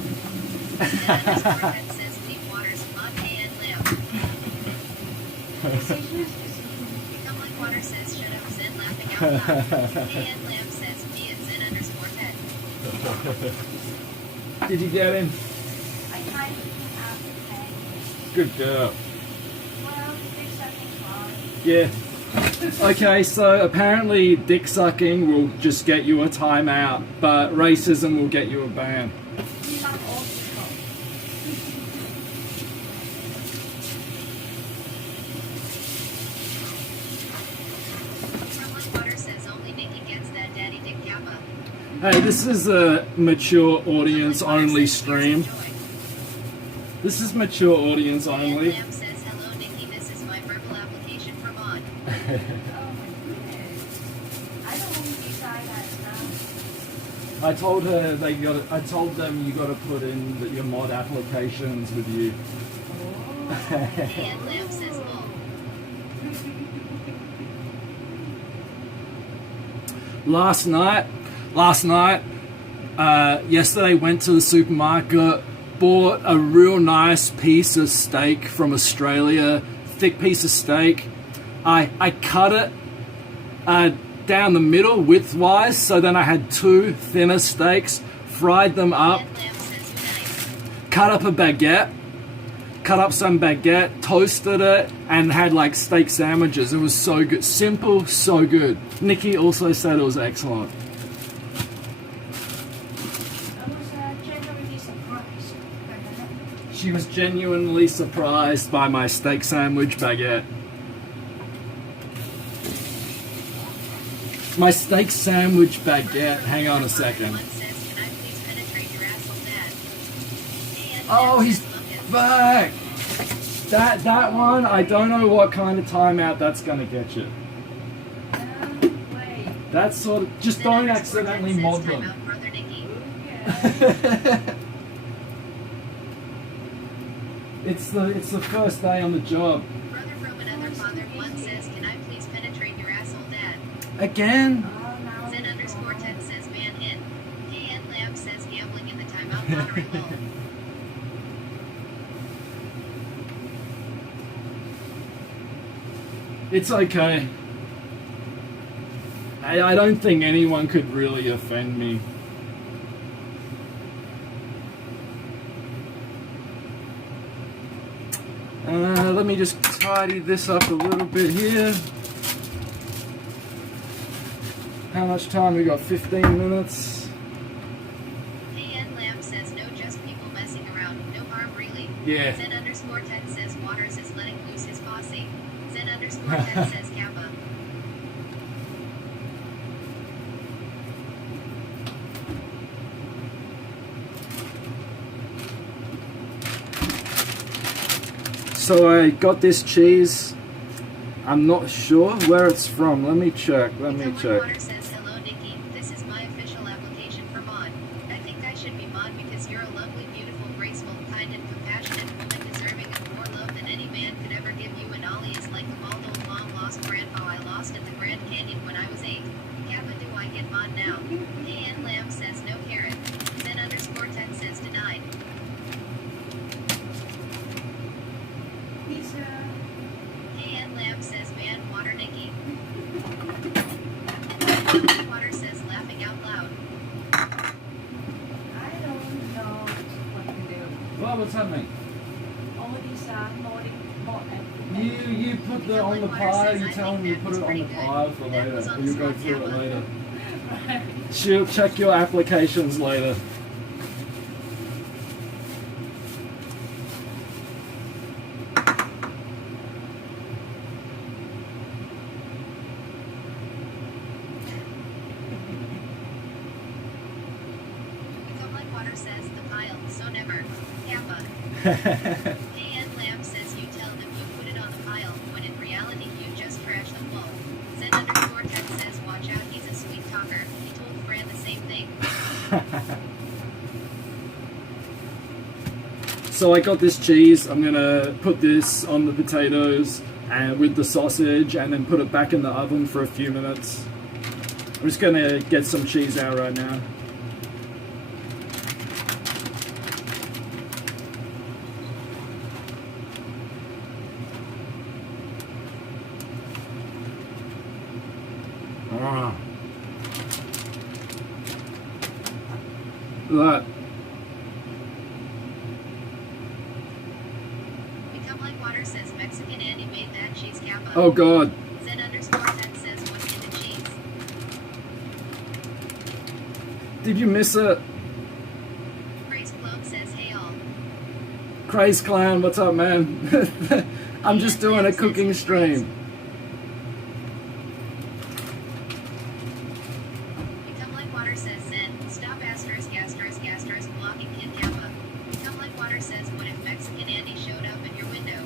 Zen_10 says leave waters Monty and Lamb. Become Like Water says shut up Zen laughing out loud. And Lamb says me and Zen_10. Did you get in? I tried to Good girl. Well, dick sucking's hard. Yeah. Okay, so apparently dick sucking will just get you a timeout, but racism will get you a ban. We love all people. Someone water says only Nikki gets that daddy dick kappa. Hey, this is a mature audience only stream. This is mature audience And only. Lamb says, hello Nikki, this is my verbal application for mod. Oh my goodness. I don't want to decide that stuff. I told her I told them you got to put in your mod applications with you. And Lamb says, oh. Yesterday went to the supermarket, bought a real nice piece of steak from Australia, thick piece of steak. I cut it down the middle widthwise, so then I had two thinner steaks, fried them up, And Lamb says, nice. cut up a baguette, cut up some baguette, toasted it, and had like steak sandwiches. It was so good. Simple, so good. Nikki also said it was excellent. I was genuinely surprised by that. She was genuinely surprised by my steak sandwich baguette. My steak sandwich baguette. Hang on a second. One says, can I please penetrate your asshole, Dad? And Oh, Lamb he's says, Lucas. back. That one, I don't know what kind of timeout that's gonna get you. Wait. That's sort of just Then don't underscore accidentally Ted mod says, time them. out, brother Nikki. Okay. It's the first day on the job. Brother from another father one says, can I please penetrate your asshole, Dad? Again? Oh, now Zen it's underscore on. 10 says man in. And Lamb says gambling in the timeout lottery lol. It's okay. I don't think anyone could really offend me. Let me just tidy this up a little bit here. How much time we got? 15 minutes. And Lamb says no, just people messing around. No harm really. Yeah. Zen underscore 10 says Waters is letting loose his posse. Zen underscore 10 says Kappa. So I got this cheese. I'm not sure where it's from. Let me check. Someone Water says hello Nikki. This is my official application for mod. I think I should be mod because you're a lovely, beautiful, graceful, kind and compassionate woman deserving of more love than any man could ever give you, and Ollie is like the bald old long lost grandpa I lost at the Grand Canyon when I was 8. Kappa, do I get mod now? And Lamb says no carrot. Zen underscore 10 says denied. Pizza. And Lamb says man water Nikki. Water says laughing out loud. I don't know what to do. Well, what's happening? All these mod applications. You put the on the pile. You tell them you put it on the pile for later. You go through it later. She'll check your applications later. Become like water says the pile, so never. Kappa. And Lamb says you tell them you put it on the pile, when in reality you just trash them all. Zen underscore 10 says watch out, he's a sweet talker. He told Fran the same thing. So I got this cheese. I'm gonna put this on the potatoes and with the sausage, and then put it back in the oven for a few minutes. I'm just gonna get some cheese out right now. Ah. Look. Oh god. Zen underscore 10 says what's in the cheese. Did you miss it? Praise Clone says hey all. Craze Clown, what's up, man? I'm just doing a cooking stream. Become like water says Zen. Stop asterisk asterisk asterisk blocking Kid Kappa. Become like water says what if Mexican Andy showed up at your window?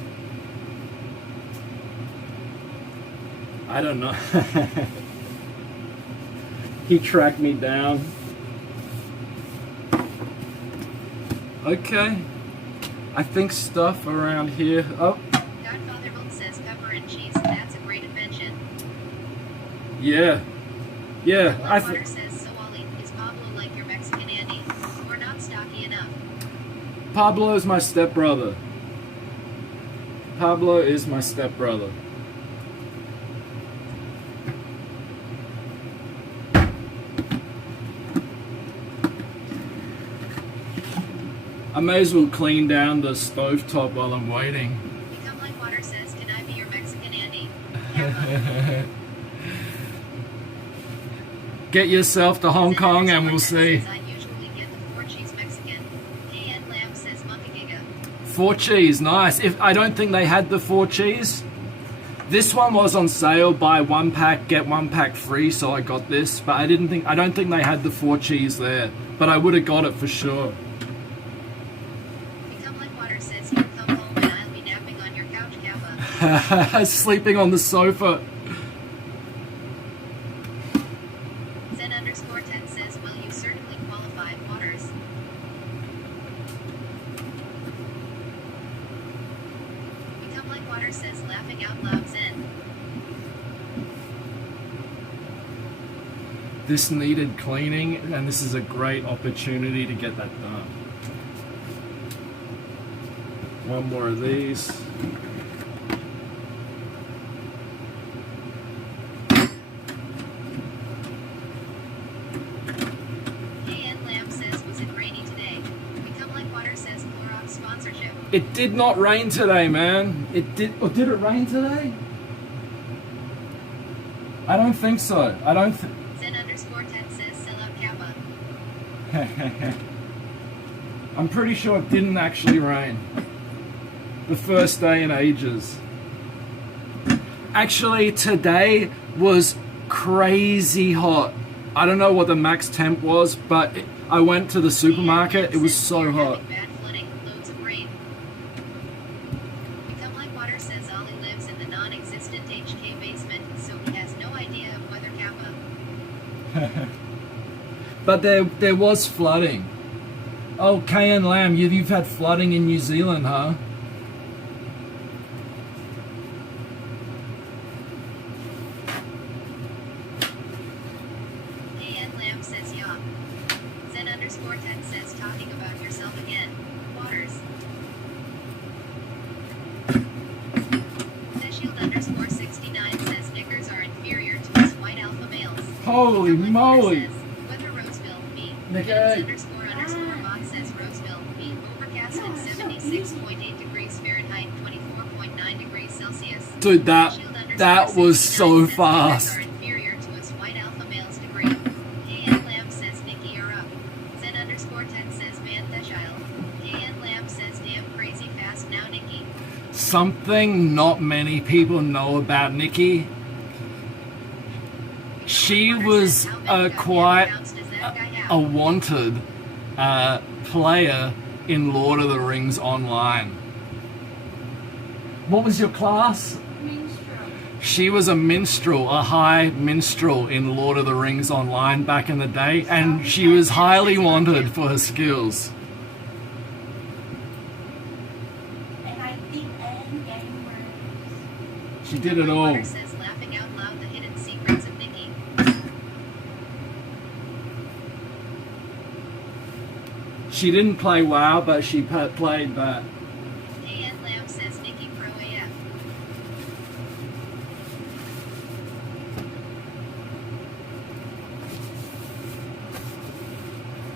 I don't know. He tracked me down. Okay. I think stuff around here. Oh, Godfather Bolt says pepper and cheese. That's a great invention. yeah. Yeah, I Water says so Ollie, is Pablo like your Mexican Andy? Or not stocky enough? Pablo's my stepbrother. Pablo is my stepbrother. I may as well clean down the stovetop while I'm waiting. Become like water says, can I be your Mexican Andy? Kappa. Get yourself to Hong Zen Kong and underscore we'll 10 see. says, I usually get the 4 cheese Mexican. KN Lamb says Monkagiga. 4 cheese, nice. If I don't think they had the 4 cheese. This one was on sale, buy 1 pack, get 1 pack free, so I got this. But I don't think they had the 4 cheese there. But I would have got it for sure. Become like water says, you come home and I'll be napping on your couch, Kappa. Sleeping on the sofa. Zen underscore 10 says, will you certainly qualify, Waters? Become like water says, laughing out loud, Zen. This needed cleaning, and this is a great opportunity to get that done. One more of these. KN Lamb says, was it rainy today? Become like water says, Clorox sponsorship. It did not rain today, man. It did. Or did it rain today? I don't think so. I don't think. Zen underscore 10 says, sell out Kappa. I'm pretty sure it didn't actually rain. The first day in ages. Actually, today was crazy hot. I don't know what the max temp was, but I went to the supermarket. It was so hot. Bad flooding, loads of rain. Become like water says Ollie lives in the non-existent HK basement, so he has no idea of weather Kappa. But there was flooding. Oh, KN Lamb, you've had flooding in New Zealand, huh? KN Lamb says yeah. Zen underscore 10 says talking about yourself again. Waters. Shield underscore 69 says knickers are inferior to us white alpha males. Holy Become like water moly. says, weather Roseville, me. Nick, Minutes hey. underscore Mott says Roseville, me. Overcast at 76.8 degrees Fahrenheit, 24.9 degrees Celsius. Dude, that Shield underscore was 69 so says fast. knickers are inferior to us white alpha males degree. KN Lamb says Nikki are up. Zen underscore 10 says Van Theshile. KN Lamb says damn crazy fast now Nikki. Something not many people know about Nikki. She was quite a wanted player in Lord of the Rings Online. What was your class? Minstrel. She was a minstrel, a high minstrel in Lord of the Rings Online back in the day, and she was highly wanted for her skills. And I think end gamers. She did it all. Water says laughing out loud the hidden secrets of Nikki. She didn't play WoW, but she played that. KN Lamb says Nikki Pro AF.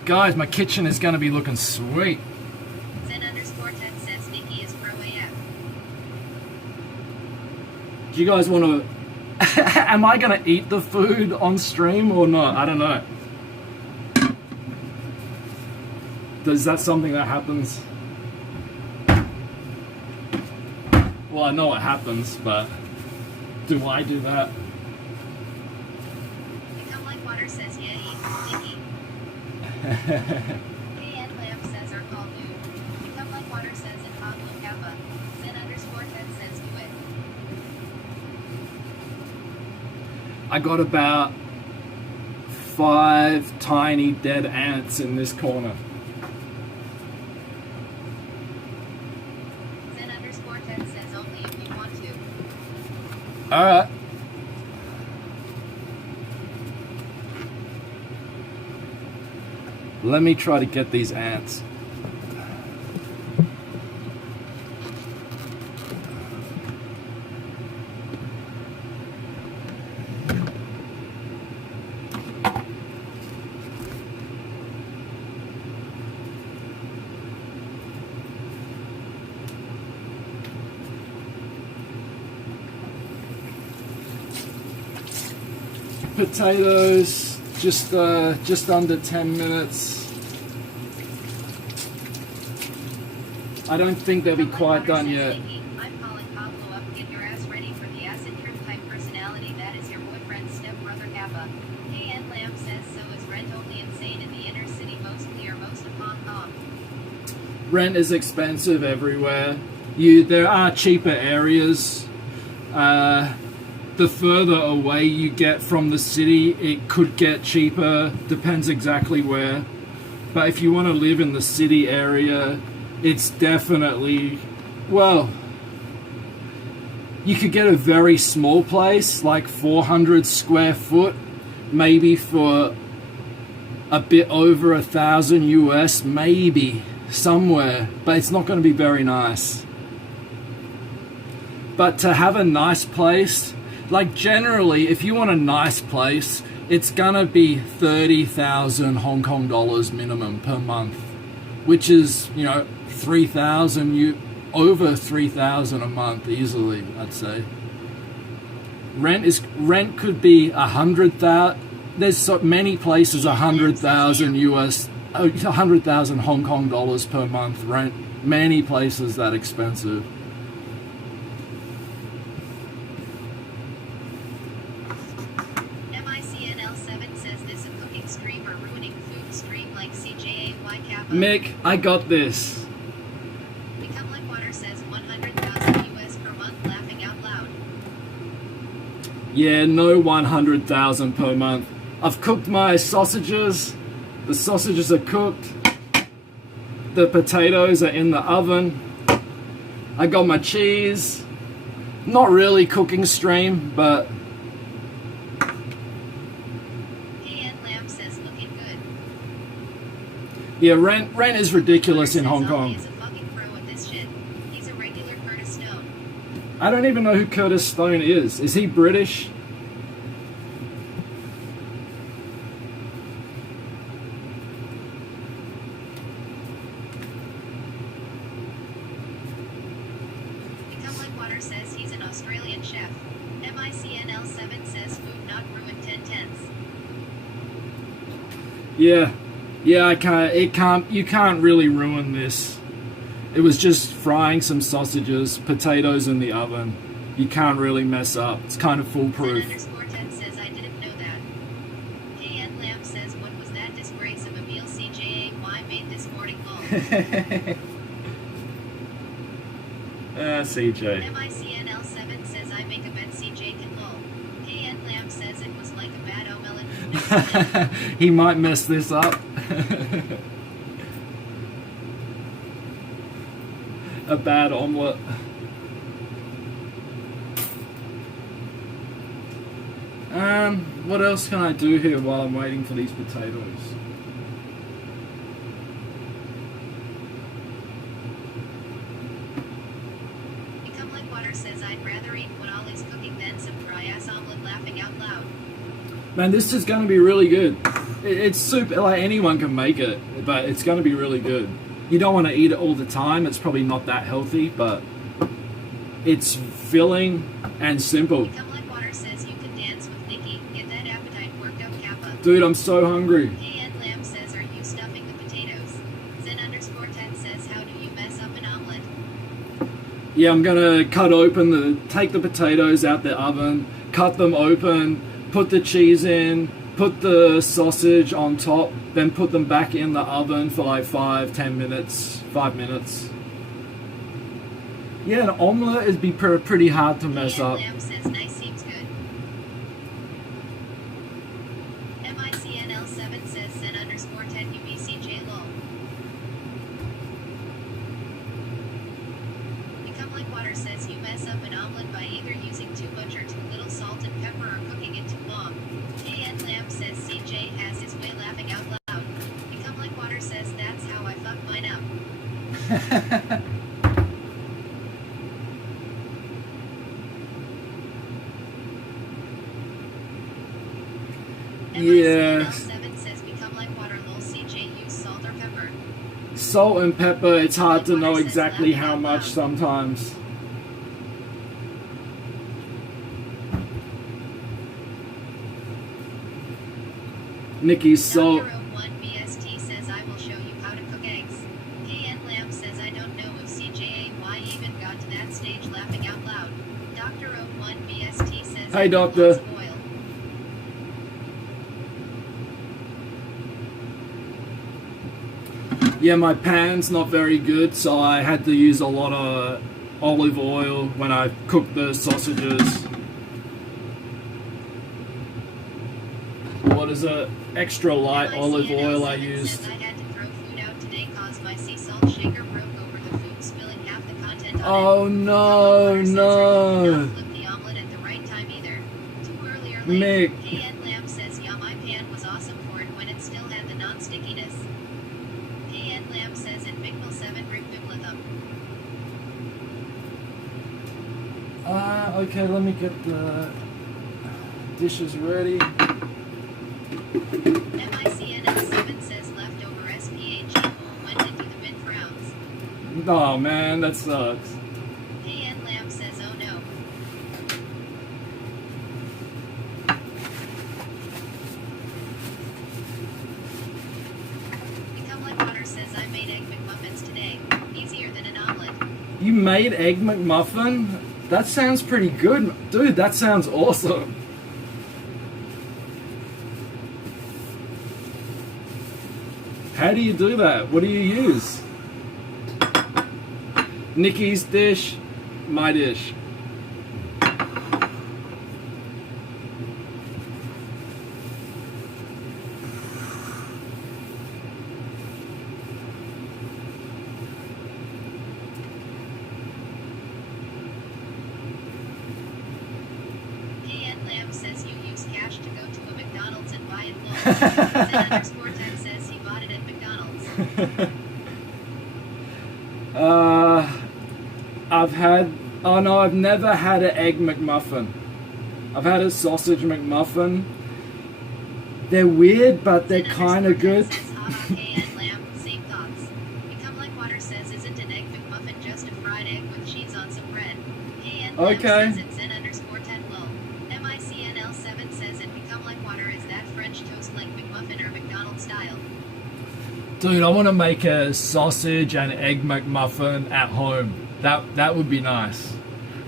Guys, my kitchen is going to be looking sweet. Zen underscore 10 says Nikki is Pro AF. Do you guys want to... Am I going to eat the food on stream or not? I don't know. Is that something that happens? Well, I know what happens, but do I do that? Become like water says yeah, eat. KN Lamb says are called dude. Become like water says in Pablo Kappa. Zen_10 says do it. I got about 5 tiny dead ants in this corner. Zen_10 says only if you want to. Alright. Let me try to get these ants. Potatoes, just under 10 minutes. I don't think they'll be quite done yet. I'm calling Pablo up. Get your ass ready for the acid trip type personality that is your boyfriend's stepbrother Kappa. KN Lamb says so is rent only insane in the inner city mostly or most of Hong Kong. Rent is expensive everywhere. There are cheaper areas. The further away you get from the city, it could get cheaper. Depends exactly where. But if you want to live in the city area, it's definitely, well, you could get a very small place, like 400 square foot, maybe for a bit over $1,000 US, maybe somewhere, but it's not going to be very nice. But to have a nice place, like generally, if you want a nice place, it's gonna be 30,000 Hong Kong dollars minimum per month, which is, you know, 3,000, over 3,000 a month easily, I'd say. Rent could be 100,000. There's so many places 100,000 US, 100,000 Hong Kong dollars per month rent. Many places that expensive. Mick, I got this. Become like water says 100,000 US per month laughing out loud. Yeah, no 100,000 per month. I've cooked my sausages. The sausages are cooked. The potatoes are in the oven. I got my cheese. Not really cooking stream, but yeah, rent is ridiculous in Hong Kong. I don't even know who Curtis Stone is. Is he British? Become like water says he's an Australian chef. MICNL7 says food not ruined 10/10. Yeah. Yeah, you can't really ruin this. It was just frying some sausages, potatoes in the oven. You can't really mess up. It's kind of foolproof. _10 says I didn't know that. KN Lamb says what was that disgrace of a meal CJAY made this morning long. CJ. MICNL7 says I make a bet CJ can lull. KN Lamb says it was like a bad omelette. He might mess this up. A bad omelette. What else can I do here while I'm waiting for these potatoes? Become like water says I'd rather eat what Ollie's cooking than some dry ass omelet laughing out loud. Man, this is going to be really good. It's super, like anyone can make it, but it's going to be really good. You don't want to eat it all the time. It's probably not that healthy, but It's filling and simple. Become Like Water says you can dance with Nikki. Get that appetite worked up, Kappa. Dude, I'm so hungry. KN Lamb says, are you stuffing the potatoes? Zen_10 says, how do you mess up an omelet? Yeah, I'm gonna take the potatoes out the oven, cut them open, put the cheese in, put the sausage on top, then put them back in the oven for like 5 minutes. Yeah, an omelette is pretty hard to mess KN up. Lamb says, nice, seems good. MICNL7 says, Zen_10 UBCJ lol. Become Like Water says you mess up an omelet by either using too much or too little salt and pepper or cooking it too long. KN Lamb says CJ has his way laughing out loud. Become Like Water says that's how I fuck mine up. Yeah. MICNL7 says become like water lol CJ use salt or pepper. Salt and pepper, it's hard to know exactly how much sometimes. Nikki's salt. Dr. 01BST says I will show you how to cook eggs. KN Lamb says I don't know if CJAY even got to that stage laughing out loud. Dr. 01BST says Hey, I doctor. lots of oil. Yeah, my pan's not very good, so I had to use a lot of olive oil when I cooked the sausages. What is it? Extra light olive oil I used. Says I had to throw food out today cause my sea salt shaker broke over the food, spilling half the content on Oh it. no, no. Flip the omelet at the right time either. Too early or late. Mick. KN Lamb says yeah, my pan was awesome for it when it still had the non-stickiness. KN Lamb says and Mickle 7 Rick Biblithum. Okay, let me get the dishes ready. MICNL7 says leftover SPAG went into the bin frowns. Oh man, that sucks. KN Lamb says oh no. Become Like Water says I made egg McMuffins today. Easier than an omelet. You made egg McMuffin? That sounds pretty good. Dude, that sounds awesome. How do you do that? What do you use? Nikki's dish, my dish. KN Lamb says you use cash to go to a McDonald's and buy it full. Zen_10 says he bought it at McDonald's. I've never had an egg McMuffin. I've had a sausage McMuffin. They're weird, but they're kind of good. Says, haha, KN Lamb, same thoughts. Become Like Water says isn't an egg McMuffin just a fried egg with cheese on some bread. KN Lamb Okay. says it's Zen_10 lol. MICNL7 says it Become Like Water is that French toast like McMuffin or McDonald's style. Dude, I want to make a sausage and egg McMuffin at home. That would be nice.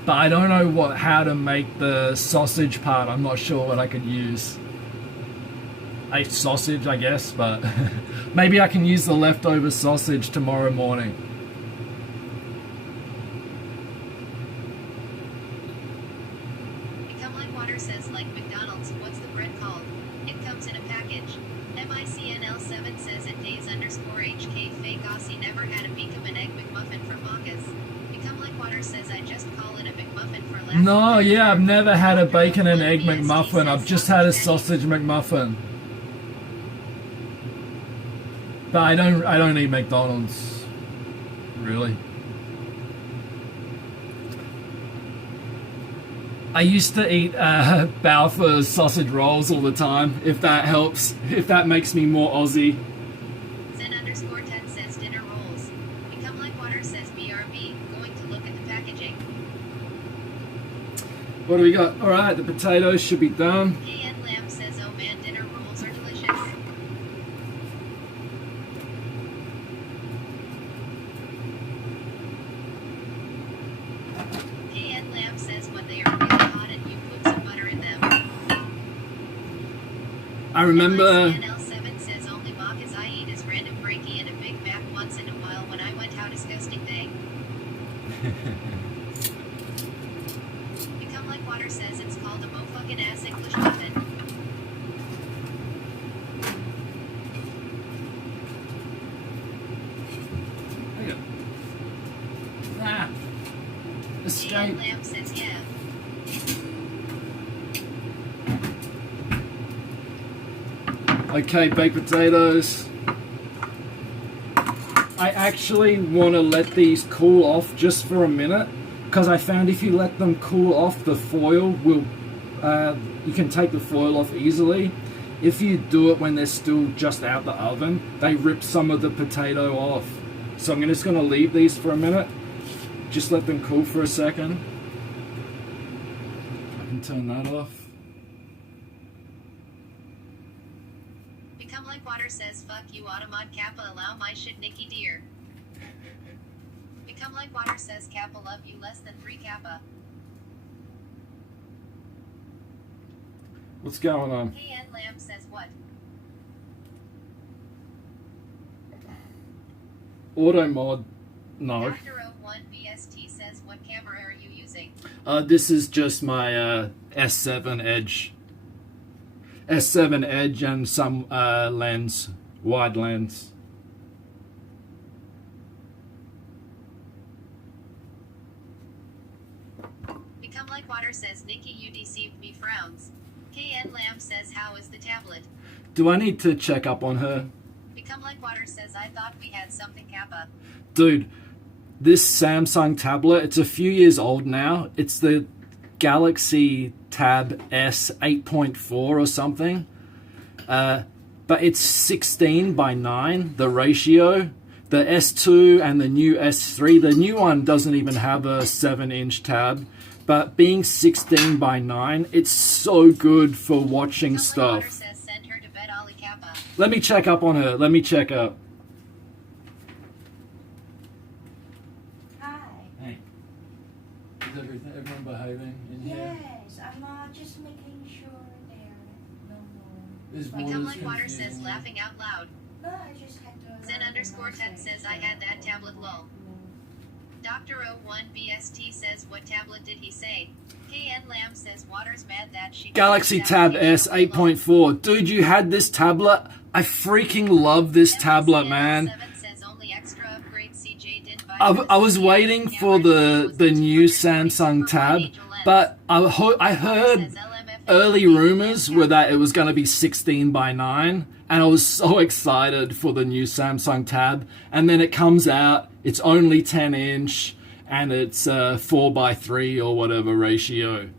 But I don't know how to make the sausage part. I'm not sure what I could use. A sausage, I guess, but maybe I can use the leftover sausage tomorrow morning. Become Like Water says like McDonald's, what's the bread called? It comes in a package. MICNL7 says at days_HK fake Aussie never had a Become an egg McMuffin from August. Become Like Water says I just call it a McMuffin for laughs. No, yeah, I've never had a bacon and egg McMuffin. I've just had a sausage McMuffin. But I don't eat McDonald's. Really. I used to eat Balfour's sausage rolls all the time, if that helps, if that makes me more Aussie. Zen_10 says dinner rolls. Become Like Water says BRB, going to look at the packaging. What do we got? All right, the potatoes should be done. KN Lamb says, oh man, dinner rolls are delicious. KN Lamb says, when they are really hot and you put some butter in them. I remember. MICNL7 says, only macas I eat is random breaky and a Big Mac once in a while when I went. How disgusting they. Become Like Water says it's called a mo-fucking ass English muffin. Ah, KN escape. Lamb says, yeah. Okay, baked potatoes. I actually want to let these cool off just for a minute, because I found if you let them cool off, the foil will, you can take the foil off easily. If you do it when they're still just out the oven, they rip some of the potato off. So I'm just going to leave these for a minute. Just let them cool for a second. I can turn that off. Become Like Water says, fuck you, Automod Kappa, allow my shit, Nikki dear. Become Like Water says, Kappa, love you less than 3 Kappa. What's going on? KN Lamb says, what? Auto mod? No. Dr. O1BST says, what camera are you using? This is just my S7 Edge. S7 Edge and some lens, wide lens. Become Like Water says, Nikki, you deceived me, frowns. KN Lamb says, how is the tablet? Do I need to check up on her? Become Like Water says, I thought we had something, Kappa. Dude, this Samsung tablet, it's a few years old now. It's the Galaxy Tab S 8.4 or something. But it's 16 by 9, the ratio. The S2 and the new S3, the new one doesn't even have a 7-inch tab. But being 16 by 9, it's so good for watching Become Like Water stuff. says, send her to bed, Ollie Kappa. Let me check up on her. Let me check up. Hi. Hey, is everyone behaving in here? Yes, I'm just making sure they're no more. Is Become Waters Like Water confusing says, you? laughing out loud. No, I just had to. Zen_10 says, I had that tablet, lol. Dr. O1BST says, what tablet did he say? KN Lamb says, Water's mad that she... Galaxy Tab S 8.4. Dude, you had this tablet? I freaking love this tablet, man. Says, only extra upgrade CJ didn't buy I was waiting for the new Samsung Tab, but I heard early rumors were that it was going to be 16 by 9, and I was so excited for the new Samsung Tab, and then it comes out, it's only 10-inch, and it's 4 by 3 or whatever ratio.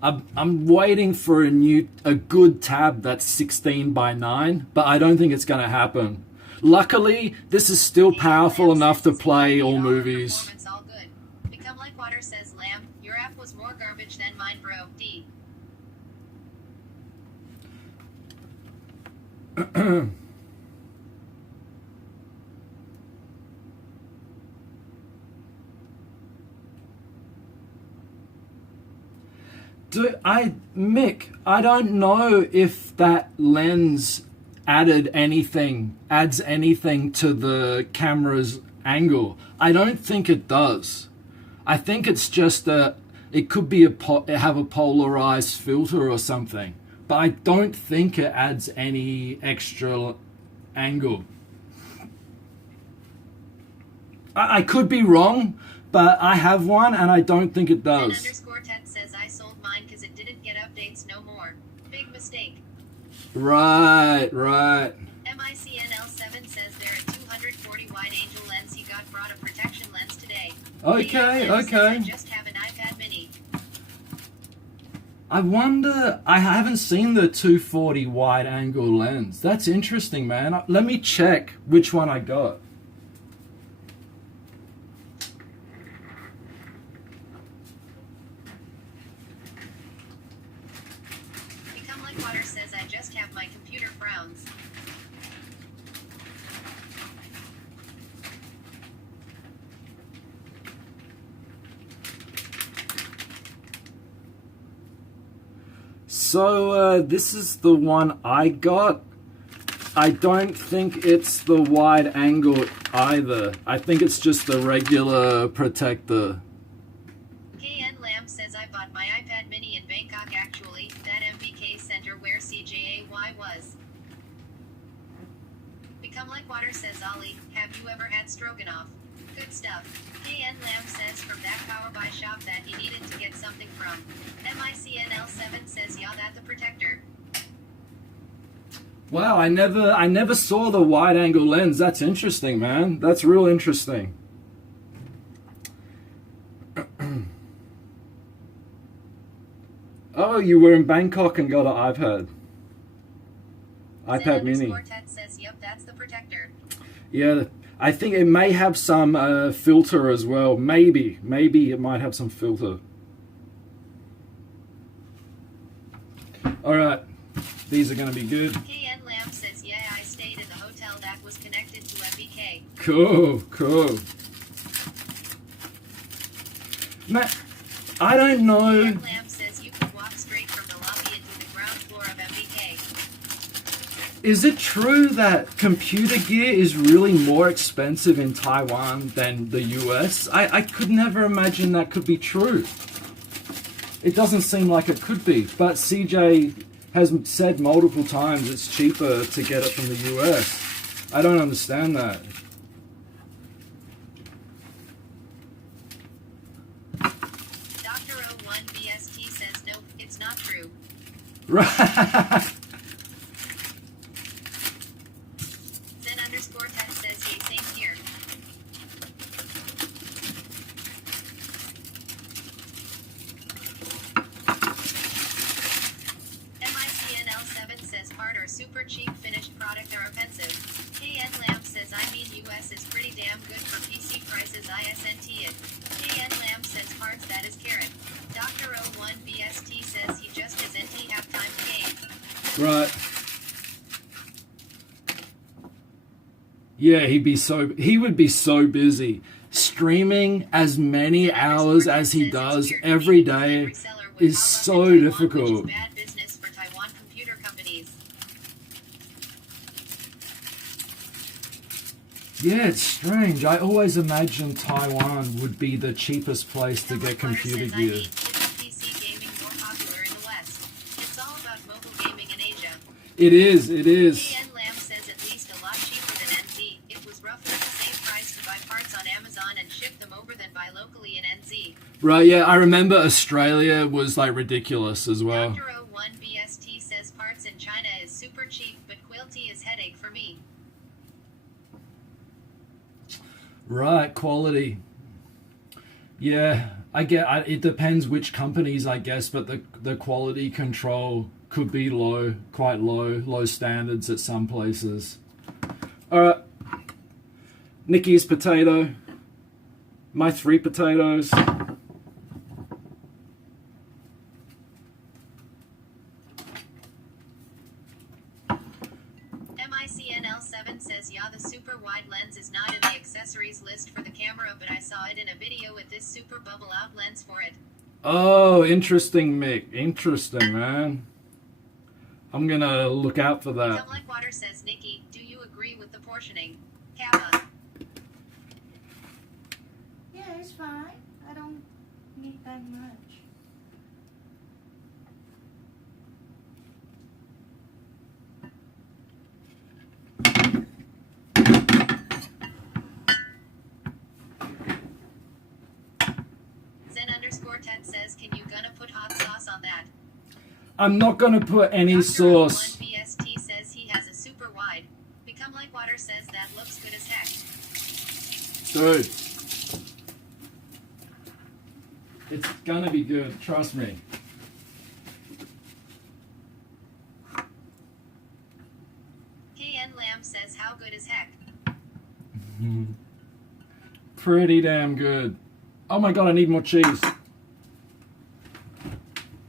I'm waiting for a good tab that's 16 by 9, but I don't think it's going to happen. Luckily, this is still powerful enough to play all movies. All good. Become Like Water says, Lamb, your app was more garbage than mine, bro. D. Mick, I don't know if that lens adds anything to the camera's angle. I don't think it does. I think it's just it could be have a polarized filter or something, but I don't think it adds any extra angle. I could be wrong, but I have one and I don't think it does. Zen_10 says, I sold mine because it didn't get updates no more. Big mistake. Right. MICNL7 says they're a 240 wide angel lens. He got brought a protection lens today. Okay. Says, I just have an iPad mini. I wonder, I haven't seen the 240 wide angle lens. That's interesting, man. Let me check which one I got. like water says I just have my computer frowns. So this is the one I got. I don't think it's the wide angle either. I think it's just the regular protector. KN Lamb says I bought my iPad mini in Bangkok actually, that MBK center where CJAY was. Become like water says Ollie, have you ever had stroganoff? Good stuff. KN Lamb says from that power buy shop that he needed to get something from. MICNL7 says yeah that the protector. Wow, I never saw the wide angle lens. That's interesting, man. That's real interesting. Oh, you were in Bangkok and got an iPad. iPad mini. Ted says yep that's the protector. Yeah, I think it may have some filter as well. Maybe it might have some filter. All right, these are going to be good. KN Lamb says yeah I stayed in the hotel that was connected to MBK. Cool. Matt, I don't know. KN Lamb says you can walk straight from the lobby into the ground floor of MBK. Is it true that computer gear is really more expensive in Taiwan than the US? I could never imagine that could be true. It doesn't seem like it could be, but CJ has said multiple times it's cheaper to get it from the US. I don't understand that. Dr. O1 BST says no, it's not true. Right. Zen_Ted says yay same here. MICNL7 says hard or super cheap finished product are offensive. KN Lamb says I mean US is pretty damn good for PC prices ISNT it. KN Lamb says parts that is carrot. Dr. O1 BST says he just isn't he have time to game. Right. Yeah, he would be so busy streaming as many hours as he does every day is so difficult. Bad business for Taiwan computer companies. Yeah, it's strange. I always imagined Taiwan would be the cheapest place to get computer gear. Is PC gaming more popular in the West? It's all about mobile gaming in Asia. It is. KN Lamb says at least a lot cheaper than NZ. It was roughly the same price to buy parts on Amazon and ship them over than buy locally in NZ. Right, yeah, I remember Australia was like ridiculous as well. Dr. O1 BST says parts in China is super cheap, but quality is headache for me. Right, quality. Yeah, it depends which companies, I guess, but the quality control could be low, quite low standards at some places. All right, Nikki's potato, my 3 potatoes. MICNL7 says yeah the super wide lens is not in the accessories list for the camera, but I saw it in a video with this super bubble out lens for it. Oh, interesting, Mick. Interesting, man. I'm gonna look out for that. Come like water says Nikki, do you agree with the portioning? Kappa. Yeah, it's fine. I don't need that much. Zen_Ted says can you gonna put hot sauce on that? I'm not gonna put any Dr. sauce. O1 BST says he has a super wide. Become like water says that looks good as heck. Dude. It's gonna be good, trust me. KN Lamb says how good as heck. Pretty damn good. Oh my god, I need more cheese.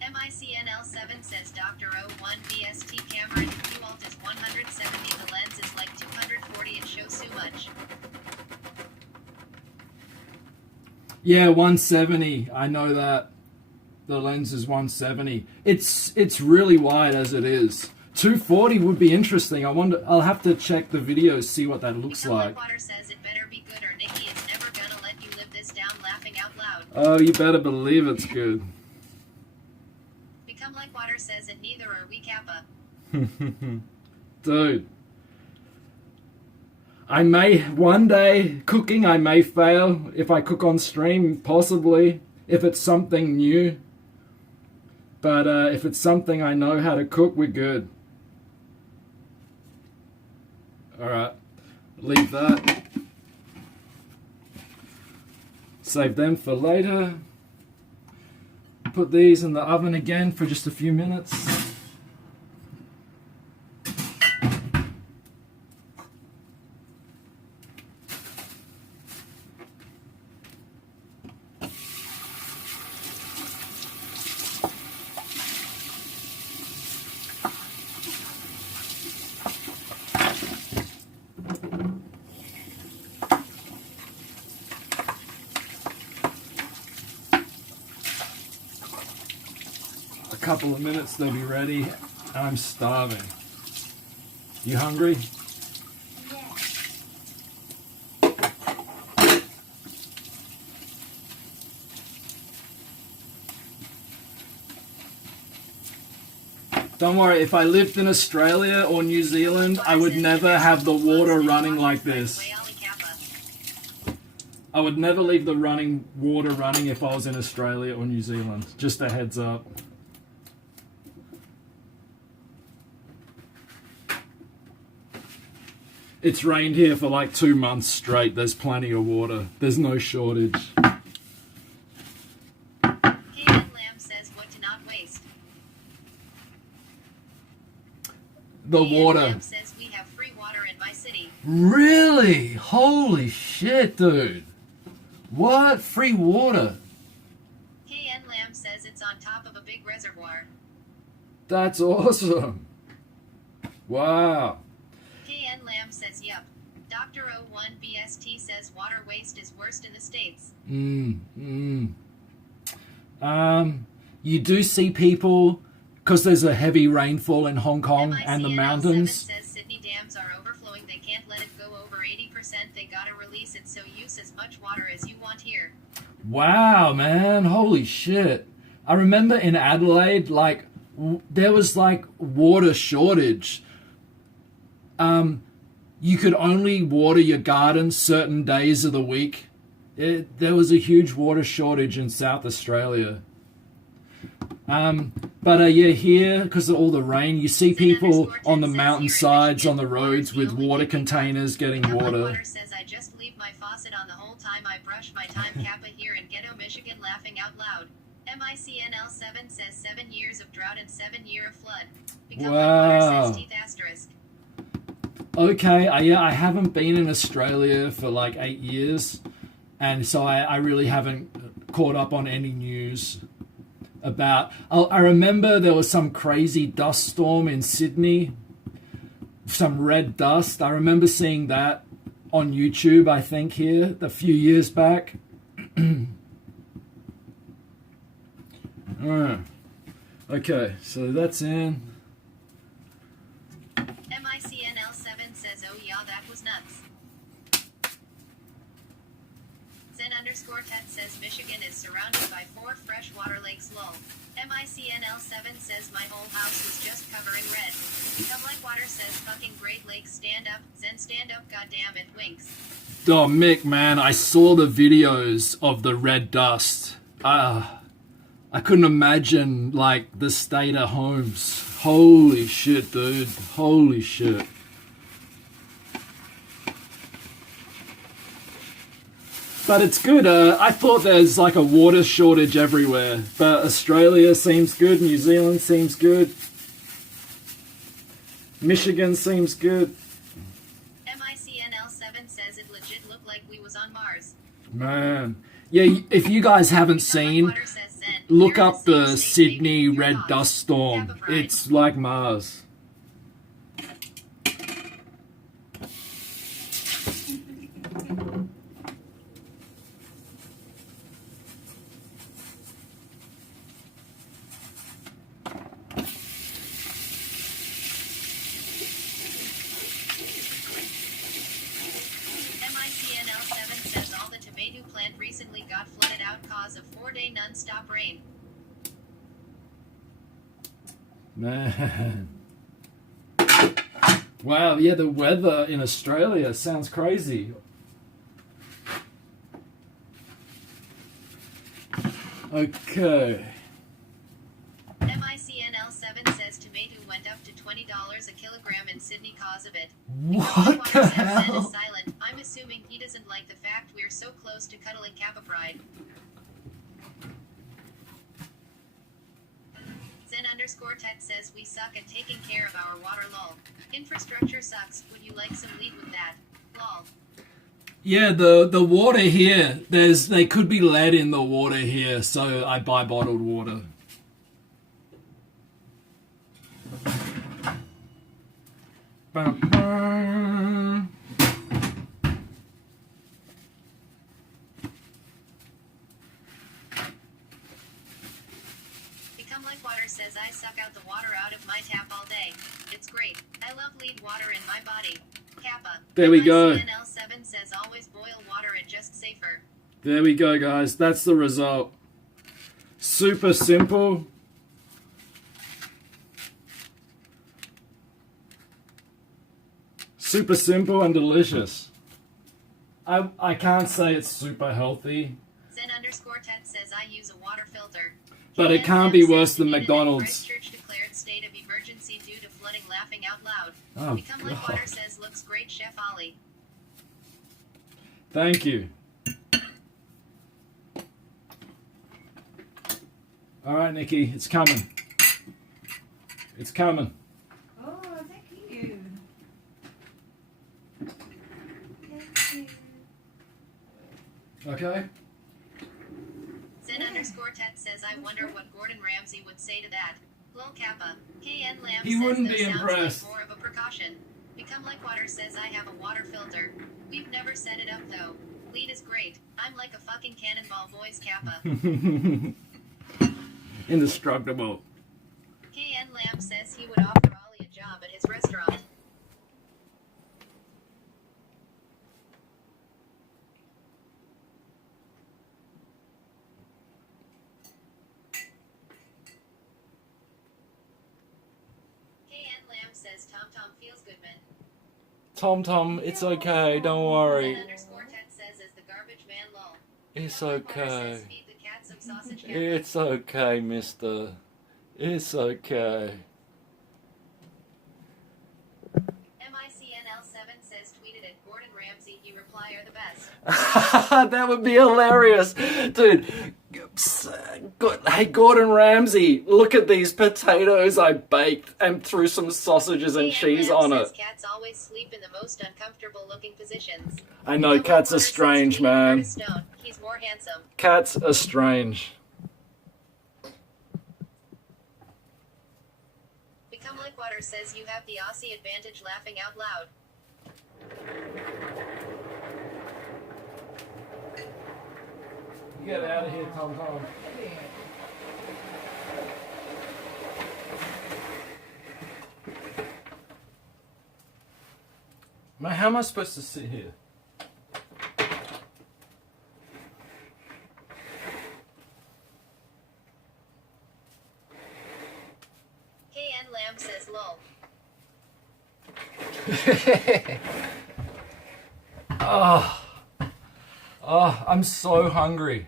MICNL7 says Dr. O1 BST Yeah, 170. I know that. The lens is 170. It's really wide as it is. 240 would be interesting. I wonder. I'll have to check the video, see what that looks Become like. Water says it better be good or Nikki is never gonna let you live this down laughing out loud. Oh, you better believe it's good. Become Like Water says it neither are we Kappa. Dude. I may, one day, cooking, I may fail. If I cook on stream, possibly. If it's something new. But if it's something I know how to cook, we're good. Alright. Leave that. Save them for later. Put these in the oven again for just a few minutes. Couple of minutes they'll be ready. I'm starving. You hungry? Yeah. Don't worry, if I lived in Australia or New Zealand, I would never have the water running like this. I would never leave the water running if I was in Australia or New Zealand. Just a heads up. It's rained here for like 2 months straight. There's plenty of water. There's no shortage. Lamb says what to not waste. The water. Lamb says we have free water in my city. Really? Holy shit, dude. What? Free water? KN Lamb says it's on top of a big reservoir. That's awesome. Wow. KN Lamb says yup. Dr. 01 BST says water waste is worst in the States. You do see people, because there's a heavy rainfall in Hong Kong and the MICNL7 mountains. says Sydney dams are overflowing. They can't let it go over 80%. They gotta release it so use as much water as you want here. Wow, man. Holy shit. I remember in Adelaide, like, there was like water shortage. You could only water your garden certain days of the week. There was a huge water shortage in South Australia. But yeah, here, because of all the rain, you see people on the mountainsides, on the roads with water containers getting water. Water says I just leave my faucet on the whole time I brush my time. Kappa here in Ghetto, Michigan, laughing out loud. MICNL7 says 7 years of drought and 7 years of flood. Become Like Water says teeth asterisk. Okay, yeah, I haven't been in Australia for like 8 years, and so I really haven't caught up on any news about... I remember there was some crazy dust storm in Sydney, some red dust. I remember seeing that on YouTube, I think, here, a few years back. Okay, so that's in. MICNL7 says, oh yeah, that was nuts. Zen_Tet says Michigan is surrounded by 4 freshwater lakes. Lol. MICNL7 says my whole house was just covering red. Become Like Water says fucking Great Lakes stand up. Zen stand up, goddamn it, winks. Oh, Mick, man, I saw the videos of the red dust. I couldn't imagine, like, the state of homes. Holy shit, dude. Holy shit. But it's good. I thought there's, like, a water shortage everywhere. But Australia seems good. New Zealand seems good. Michigan seems good. MICNL7 says it legit looked like we was on Mars. Man. Yeah, if you guys haven't seen... Look up the Sydney red dust storm. It's like Mars. 4-day non-stop rain. Man. Wow, yeah, the weather in Australia sounds crazy. Okay. MICNL7 says tomato went up to $20 a kilogram in Sydney cause of it. What the hell? Is silent. I'm assuming he doesn't like the fact we're so close to cuddling Kappa Pride. Zen_Tet says we suck at taking care of our water lol. Infrastructure sucks. Would you like some lead with that? Lol. Yeah, the water here, they could be lead in the water here, so I buy bottled water. Bum, bum. Become Like Water says I suck out the water out of my tap all day. It's great. I love lead water in my body. Kappa. There we go. MICNL7 says always boil water and just safer. There we go, guys. That's the result. Super simple. Super simple and delicious. I can't say it's super healthy, Zen_Tet says I use a water filter. but it can't be worse than McDonald's. Christchurch declared state of emergency due to flooding. Laughing out loud. Oh, Become Like Water God. says looks great, Chef Ollie. Thank you. All right, Nikki, it's coming. It's coming. Oh, thank you. Thank you. Okay. Zen_Tet says I wonder what Gordon Ramsay would say to that. Lol Kappa. KN Lamb He says wouldn't this be sounds impressed. like more of a precaution. Become Like Water says I have a water filter. We've never set it up though. Lead is great. I'm like a fucking cannonball boys Kappa. Indestructible. KN Lamb says he would offer Ollie a job at his restaurant. KN Lamb says Tom Tom feels good, man. Tom, it's okay. Don't worry. Zen_Tet says is the garbage man lol. It's Like Water okay. says feed the cat some sausage Kappa. It's okay, mister. It's okay. MICNL7 says tweeted at Gordon Ramsay, you reply are the best. That would be hilarious. Dude, hey, Gordon Ramsay, look at these potatoes I baked and threw some sausages and cheese on it. Cats always sleep in the most uncomfortable looking positions. I know, cats are strange, man. He's more handsome. Cats are strange. Become Like Water says you have the Aussie advantage. Laughing out loud. Get out of here, Tom. Man, how am I supposed to sit here? KN Lamb says lol. Oh, I'm so hungry.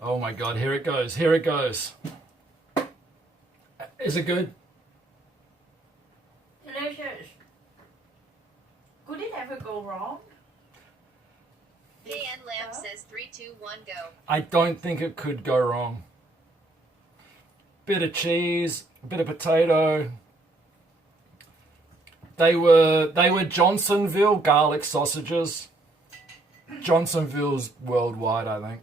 Oh my God, here it goes. Here it goes. Is it good? Delicious. Could it ever go wrong? KN Lamb says 3, 2, 1 go. I don't think it could go wrong. Bit of cheese, a bit of potato. They were Johnsonville garlic sausages. Johnsonville's worldwide, I think.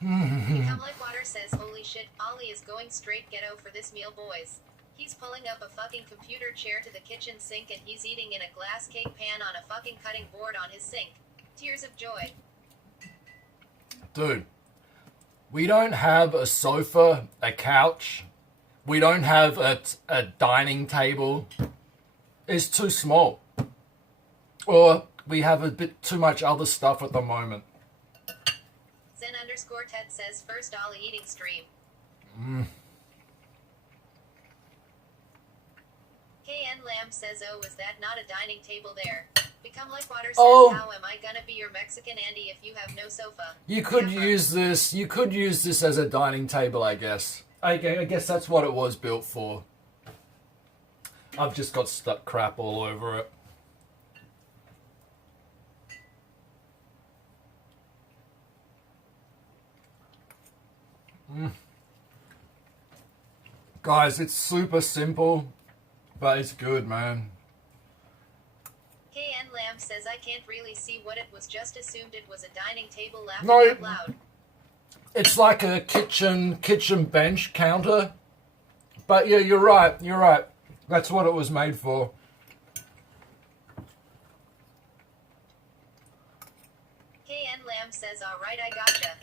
Become Like Water says holy shit, Ollie is going straight ghetto for this meal boys. He's pulling up a fucking computer chair to the kitchen sink and he's eating in a glass cake pan on a fucking cutting board on his sink. Tears of joy. Dude, we don't have a sofa, a couch. We don't have a dining table. is too small. Or we have a bit too much other stuff at the moment. Zen_Ted says first Ollie eating stream. KN Lamb says, oh, is that not a dining table there? Become Like Water says, how am I gonna be your Mexican Andy if you have no sofa? You could use this as a dining table, I guess. I guess that's what it was built for. I've just got stuck crap all over it. Guys, it's super simple, but it's good, man. KN Lamb says, I can't really see what it was, just assumed it was a dining table, laughing No, out loud. It's like a kitchen bench counter. But yeah, you're right. That's what it was made for. KN Lamb says, alright, I gotcha.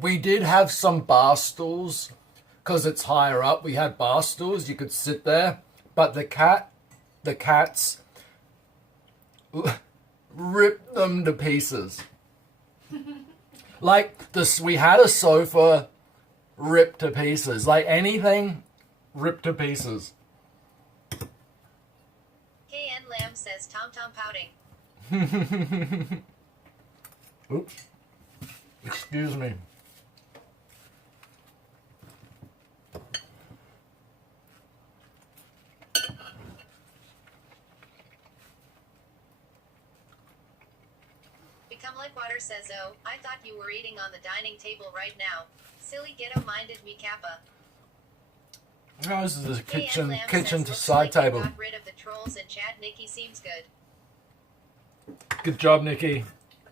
We did have some bar stools, because it's higher up. We had bar stools, you could sit there. But the cats ripped them to pieces. Like this, we had a sofa ripped to pieces. Like anything ripped to pieces. KN Lamb says, Tom pouting. Oops. Excuse me. Become Like Water says, oh, I thought you were eating on the dining table right now. Silly ghetto-minded me kappa. No, this is the KN Lamb kitchen says, to looks side like you table. got rid of the trolls and chat. Nikki seems good. Good job, Nikki.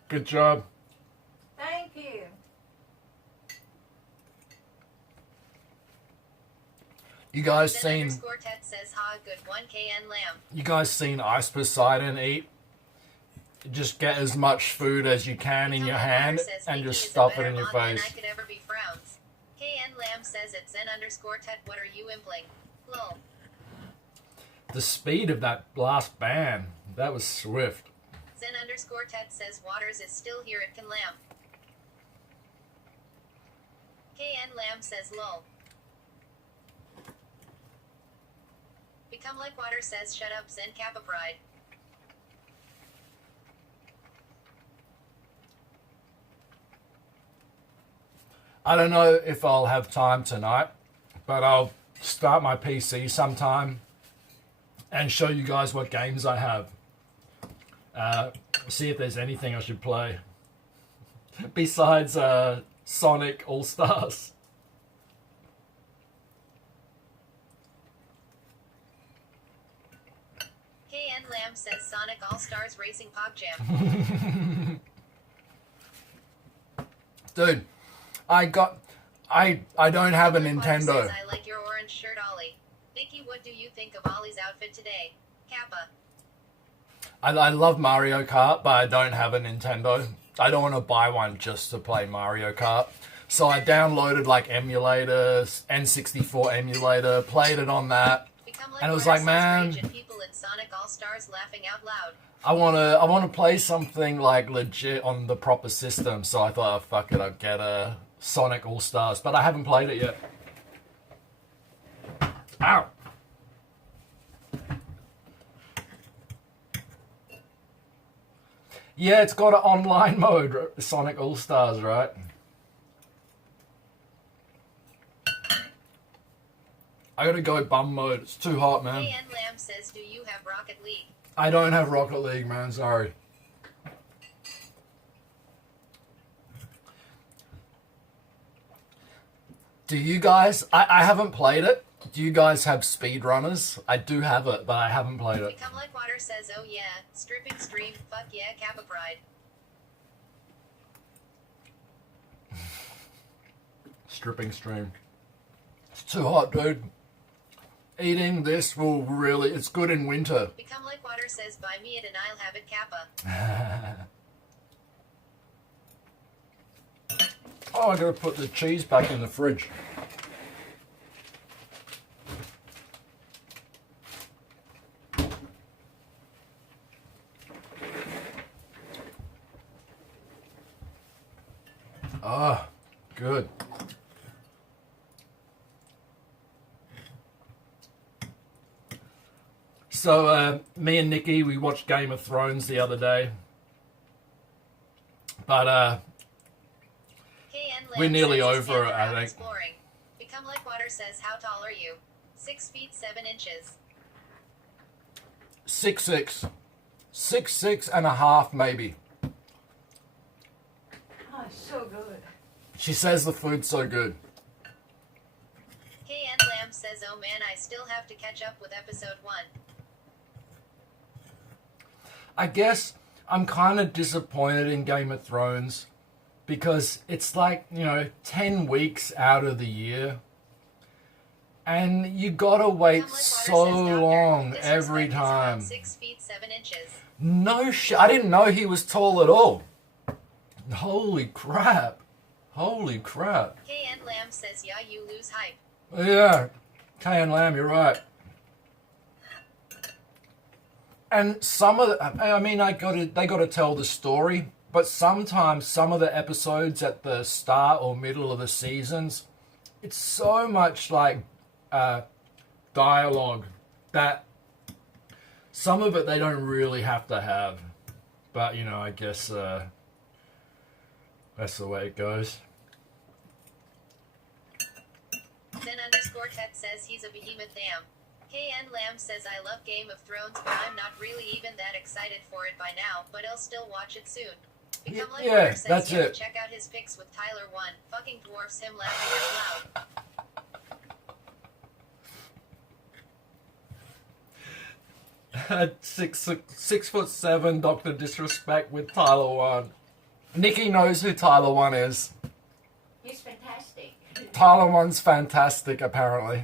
Good job. Thank you. You guys Then seen? _Ted says, ha, good one, KN Lamb. You guys seen Ice Poseidon eat? Just get as much food as you can in your hand and just stuff it in your face. I could ever be frowns. KN Lamb says it's Zen_Ted. What are you impling? Lol. The speed of that last ban, that was swift. Zen_Ted says Waters is still here. It can lamb. KN Lamb says lol. Become Like Water says shut up Zen Kappa Pride. I don't know if I'll have time tonight, but I'll start my PC sometime and show you guys what games I have. See if there's anything I should play besides Sonic All-Stars. KN Lamb says Sonic All-Stars Racing PogChamp. Dude, I don't have a Nintendo. Says, I like your orange shirt, Ollie. Vicky, what do you think of Ollie's outfit today? Kappa. I love Mario Kart, but I don't have a Nintendo. I don't want to buy one just to play Mario Kart. So I downloaded like emulators, N64 emulator, played it on that, and it was like, man, people in Sonic All-Stars laughing out loud. I wanna play something like legit on the proper system. So I thought, oh, fuck it, I'll get a Sonic All-Stars, but I haven't played it yet. Ow. Yeah, it's got an online mode, Sonic All-Stars, right? I gotta go bum mode. It's too hot, man. KN Lamb says, do you have Rocket League? I don't have Rocket League, man. Sorry. Do you guys? I haven't played it. Do you guys have speedrunners? I do have it, but I haven't played it. Become Like Water says, oh yeah, stripping stream, fuck yeah, Kappa Pride. Stripping stream. It's too hot, dude. Eating this will really, it's good in winter. Become Like Water says, buy me it and I'll have it, Kappa. Oh, I gotta put the cheese back in the fridge. Oh, good. So, me and Nikki, we watched Game of Thrones the other day. But, we're nearly over it, I think. Exploring. Become like water says, how tall are you? 6 feet 7 inches. 6'6". 6'6.5", maybe. Oh, so good. She says the food's so good. KN Lamb says, oh man, I still have to catch up with episode 1. I guess I'm kind of disappointed in Game of Thrones because it's like, 10 weeks out of the year. And you gotta wait so long every time. 6 feet 7 inches. No shit. I didn't know he was tall at all. Holy crap. Holy crap. KN Lamb says, yeah, you lose hype. Yeah. KN Lamb, you're right. And some of the, they got to tell the story, but sometimes some of the episodes at the start or middle of the seasons, it's so much like dialogue that some of it they don't really have to have. But, I guess that's the way it goes. Zen_Tet says he's a behemoth damn. KN Lamb says I love Game of Thrones, but I'm not really even that excited for it by now, but I'll still watch it soon. Become like Water says that's you have it. to check out his pics with Tyler 1. Fucking dwarfs him laughing out loud. 6'7", Dr. Disrespect with Tyler 1. Nikki knows who Tyler 1 is. He's fantastic. Tyler 1's fantastic, apparently.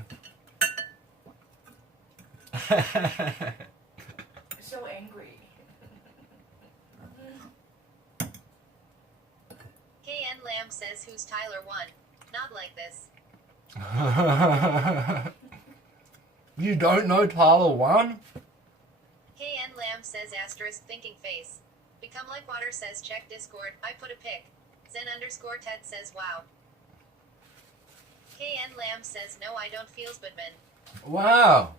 So angry. KN Lamb says who's Tyler 1? Not like this. You don't know Tyler 1? KN Lamb says asterisk thinking face. Become like Water says check Discord. I put a pic. Zen_Tet says wow. KN Lamb says no, I don't feels but men. Wow.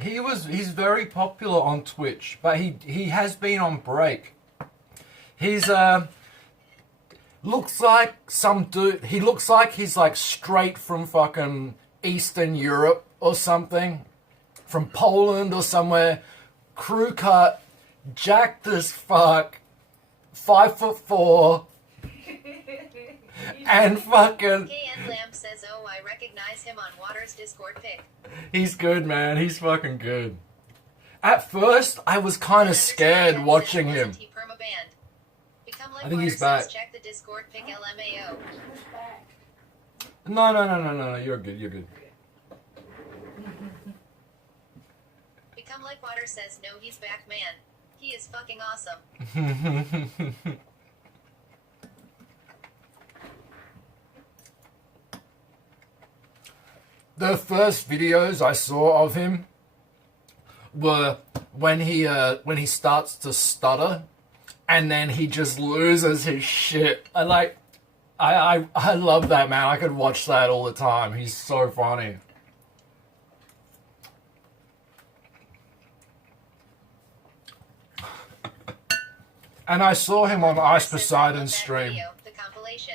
He's very popular on Twitch, but he has been on break. He's looks like some dude. He looks like he's like straight from fucking Eastern Europe or something, from Poland or somewhere. Crew cut, jacked as fuck, 5'4", and fucking. KN Lamb says, oh, I recognize him on Water's Discord pic. He's good, man. He's fucking good. At first, I was kind of scared watching him. Become like I think Water he's back. says, check the Discord pic LMAO. Who's back? No. You're good. You're good. Become like Water says, no, he's back, man. He is fucking awesome. The first videos I saw of him were when he starts to stutter, and then he just loses his shit. I love that, man. I could watch that all the time. He's so funny. And I saw him on Ice Poseidon's stream. Video, the compilation.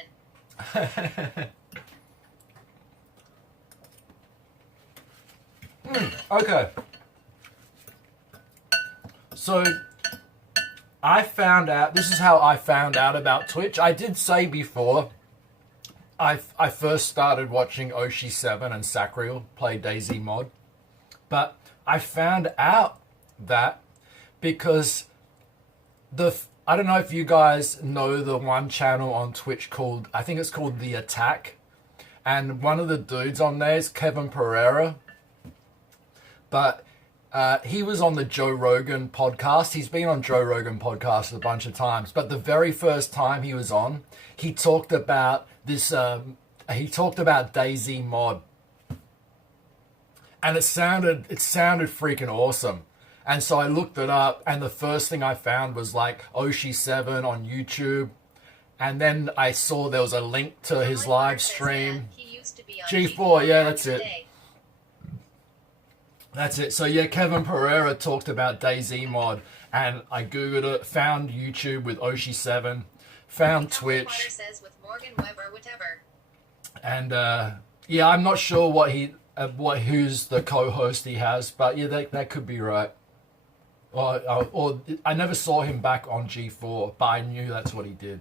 Okay. So, I found out, this is how I found out about Twitch. I did say before, I first started watching Oshi7 and Sacriel play DayZ mod. But I found out that because I don't know if you guys know the one channel on Twitch called, I think it's called The Attack. And one of the dudes on there is Kevin Pereira. But he was on the Joe Rogan podcast. He's been on Joe Rogan podcast a bunch of times. But the very first time he was on, he talked about this, he talked about DayZ mod. And it sounded freaking awesome. And so I looked it up, and the first thing I found was like Oshi7 on YouTube. And then I saw there was a link to his live stream. He used to be on G4, yeah, that's it. today. That's it. So yeah, Kevin Pereira talked about DayZ mod, and I googled it, found YouTube with Oshi7, found Potter Twitch, says with Morgan Webber, whatever. and yeah, I'm not sure who's the co-host he has, but yeah, that could be right. Or I never saw him back on G4, but I knew that's what he did.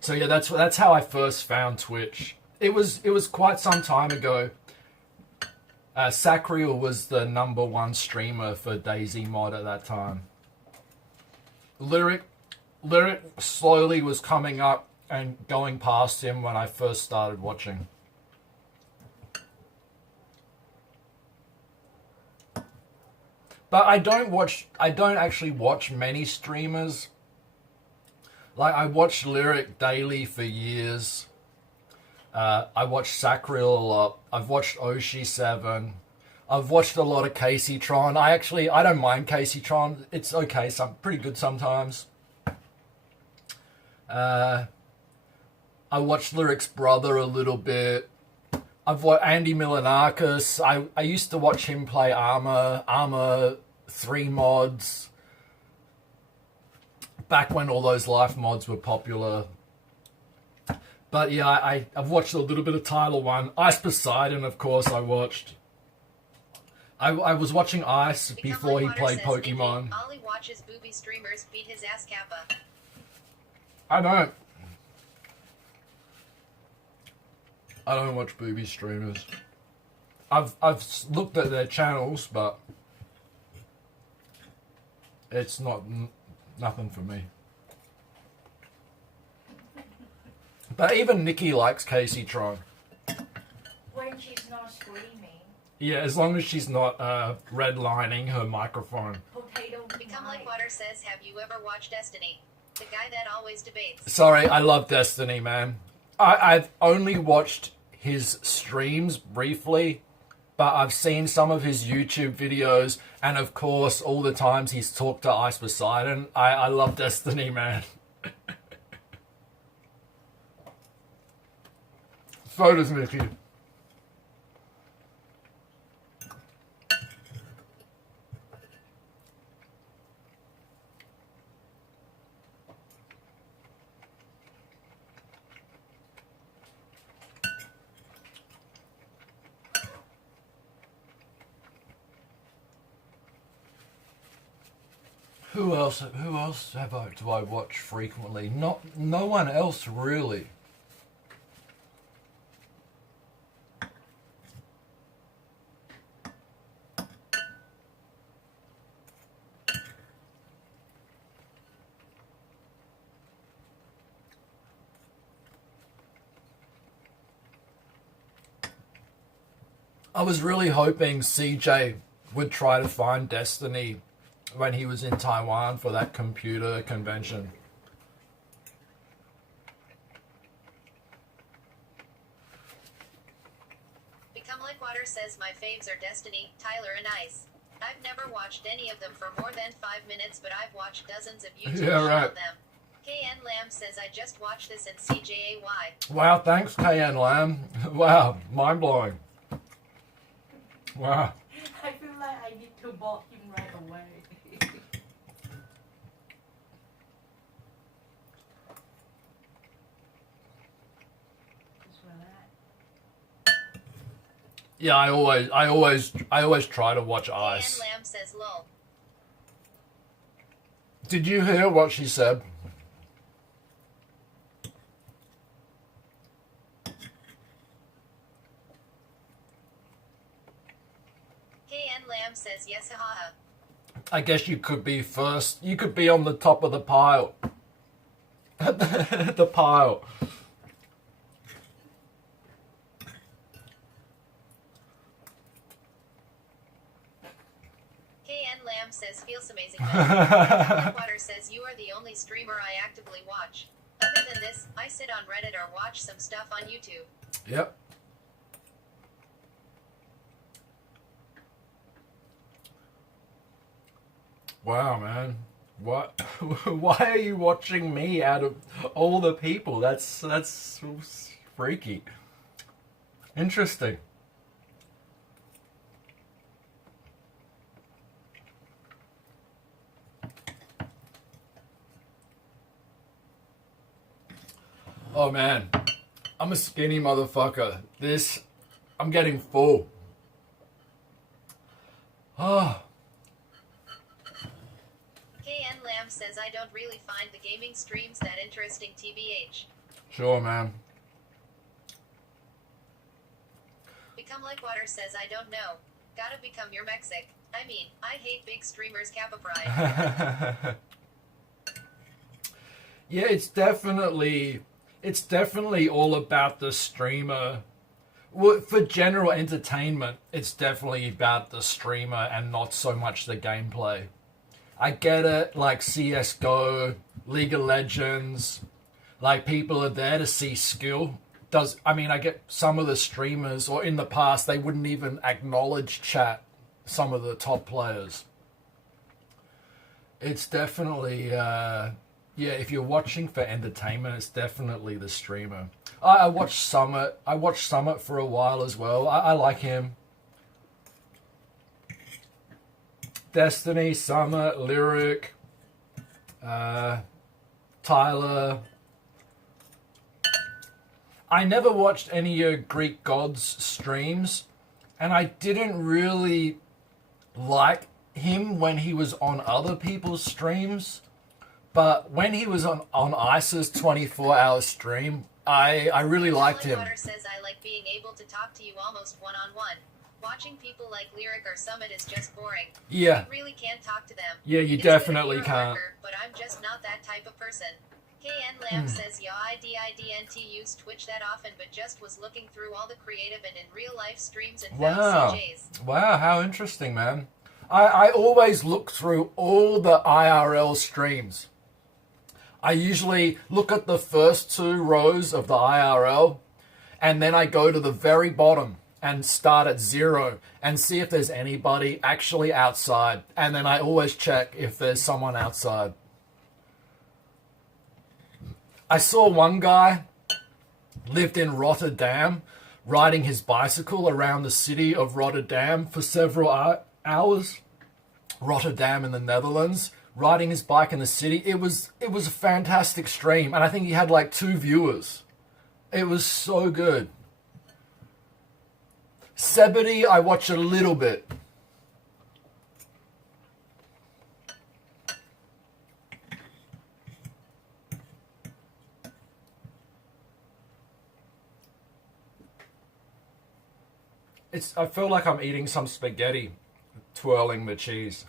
So yeah, that's how I first found Twitch. It was quite some time ago. Sacriel was the #1 streamer for DayZ mod at that time. Lyric slowly was coming up and going past him when I first started watching. But I don't actually watch many streamers. Like, I watched Lyric daily for years. I watched Sacriel a lot. I've watched Oshi7. I've watched a lot of Casey-tron. I don't mind Casey-tron. It's okay. Pretty good sometimes. I watched Lyric's brother a little bit. I've watched Andy Milanakis. I used to watch him play Armor 3 mods. Back when all those life mods were popular. But yeah, I've watched a little bit of Tyler 1. Ice Poseidon, of course, I watched. I was watching Ice before he played Pokemon. Ollie watches booby streamers beat his ass Kappa. I don't watch booby streamers. I've looked at their channels, but it's nothing for me. But even Nikki likes Casey-tron. When she's not screaming. Yeah, as long as she's not redlining her microphone. Potato Become Like Water says, have you ever watched Destiny? The guy that always debates. Sorry, I love Destiny, man. I've only watched his streams briefly, but I've seen some of his YouTube videos, and of course, all the times he's talked to Ice Poseidon. I love Destiny, man. So does Nikki. Who else do I watch frequently? No one else really. I was really hoping CJ would try to find Destiny when he was in Taiwan for that computer convention. Become Like Water says my faves are Destiny, Tyler, and Ice. I've never watched any of them for more than 5 minutes, but I've watched dozens of YouTube right. of them. KN Lamb says I just watched this in CJAY. Wow, thanks KN Lamb. Wow, mind blowing. Wow. I feel like I need to block him right away. Just relax. Yeah, I always try to watch Ice. KN Lamb says lol. Did you hear what she said? KN Lamb says yes, haha. I guess you could be first. You could be on the top of the pile. The pile. KN Lamb says feels amazing. Water says you are the only streamer I actively watch. Other than this, I sit on Reddit or watch some stuff on YouTube. Yep. Wow, man. What? Why are you watching me out of all the people? That's freaky. Interesting. Oh man, I'm a skinny motherfucker. I'm getting full. Oh. KN Lamb says I don't really find the gaming streams that interesting TBH. Sure, man. Become Like Water says I don't know. Gotta become your Mexic. I mean, I hate big streamers Kappa Pride. Yeah, it's definitely all about the streamer. Well, for general entertainment, it's definitely about the streamer and not so much the gameplay. I get it, like CSGO, League of Legends, like people are there to see skill. I get some of the streamers, or in the past, they wouldn't even acknowledge chat, some of the top players. It's definitely, if you're watching for entertainment, it's definitely the streamer. I watched Summit. I watched Summit for a while as well. I like him. Destiny, Summit, Lyric, Tyler. I never watched any of Greek God's streams, and I didn't really like him when he was on other people's streams. But when he was on Ice's 24-hour stream, I really liked him. Water says I like being able to talk to you almost one-on-one. Watching people like Lyric or Summit is just boring. Yeah. You really can't talk to them. Yeah, you It's definitely good if you're a can't. lurker, but I'm just not that type of person. KN Lamb says yeah, I didn't use Twitch that often, but just was looking through all the creative and in real life streams and found Wow. CJs. Wow, how interesting, man. I always look through all the IRL streams. I usually look at the first 2 rows of the IRL, and then I go to the very bottom and start at 0 and see if there's anybody actually outside. And then I always check if there's someone outside. I saw one guy lived in Rotterdam, riding his bicycle around the city of Rotterdam for several hours. Rotterdam in the Netherlands, riding his bike in the city. It was a fantastic stream, and I think he had like 2 viewers. It was so good. Sebedy, I watch a little bit. I feel like I'm eating some spaghetti, twirling the cheese.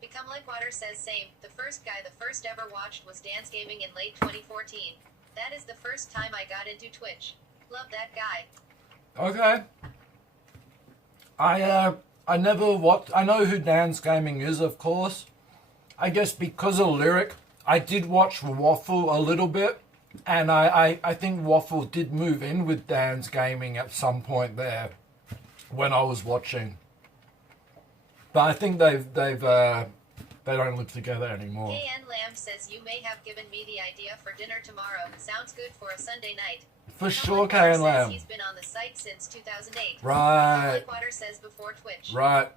Become Like Water says same. The first guy the first ever watched was Dance Gaming in late 2014. That is the first time I got into Twitch. Love that guy. Okay. I never watched. I know who Dance Gaming is, of course. I guess because of Lyric, I did watch Waffle a little bit, and I think Waffle did move in with Dance Gaming at some point there when I was watching. But I think they don't live together anymore. KN Lamb says you may have given me the idea for dinner tomorrow. Sounds good for a Sunday night. For sure, KN Lamb. He's been on the site since 2008. Right. Like Water says before Twitch. Right.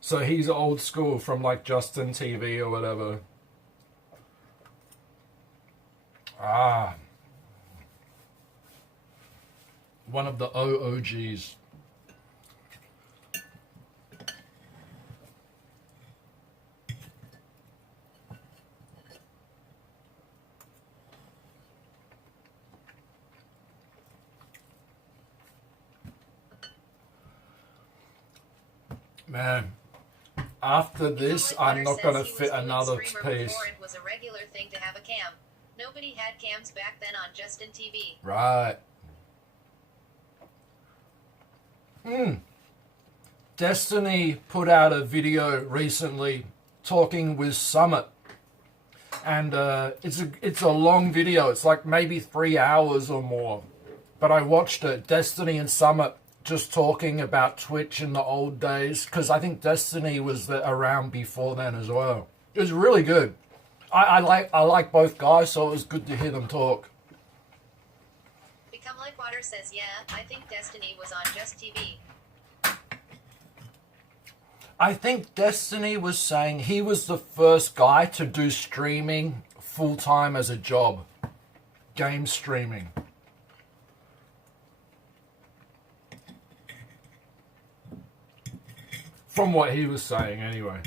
So he's old school from like Justin TV or whatever. Ah. One of the OOGs. Man, after this, I'm not going to fit another piece. It was a regular thing to have a cam. Nobody had cams back then on Justin TV. Right. Destiny put out a video recently talking with Summit, and it's a long video. It's like maybe 3 hours or more, but I watched it. Destiny and Summit just talking about Twitch in the old days, because I think Destiny was around before then as well. It was really good. I like both guys, so it was good to hear them talk. Become Like Water says, yeah, I think Destiny was on Just TV. I think Destiny was saying he was the first guy to do streaming full-time as a job. Game streaming. From what he was saying, anyway.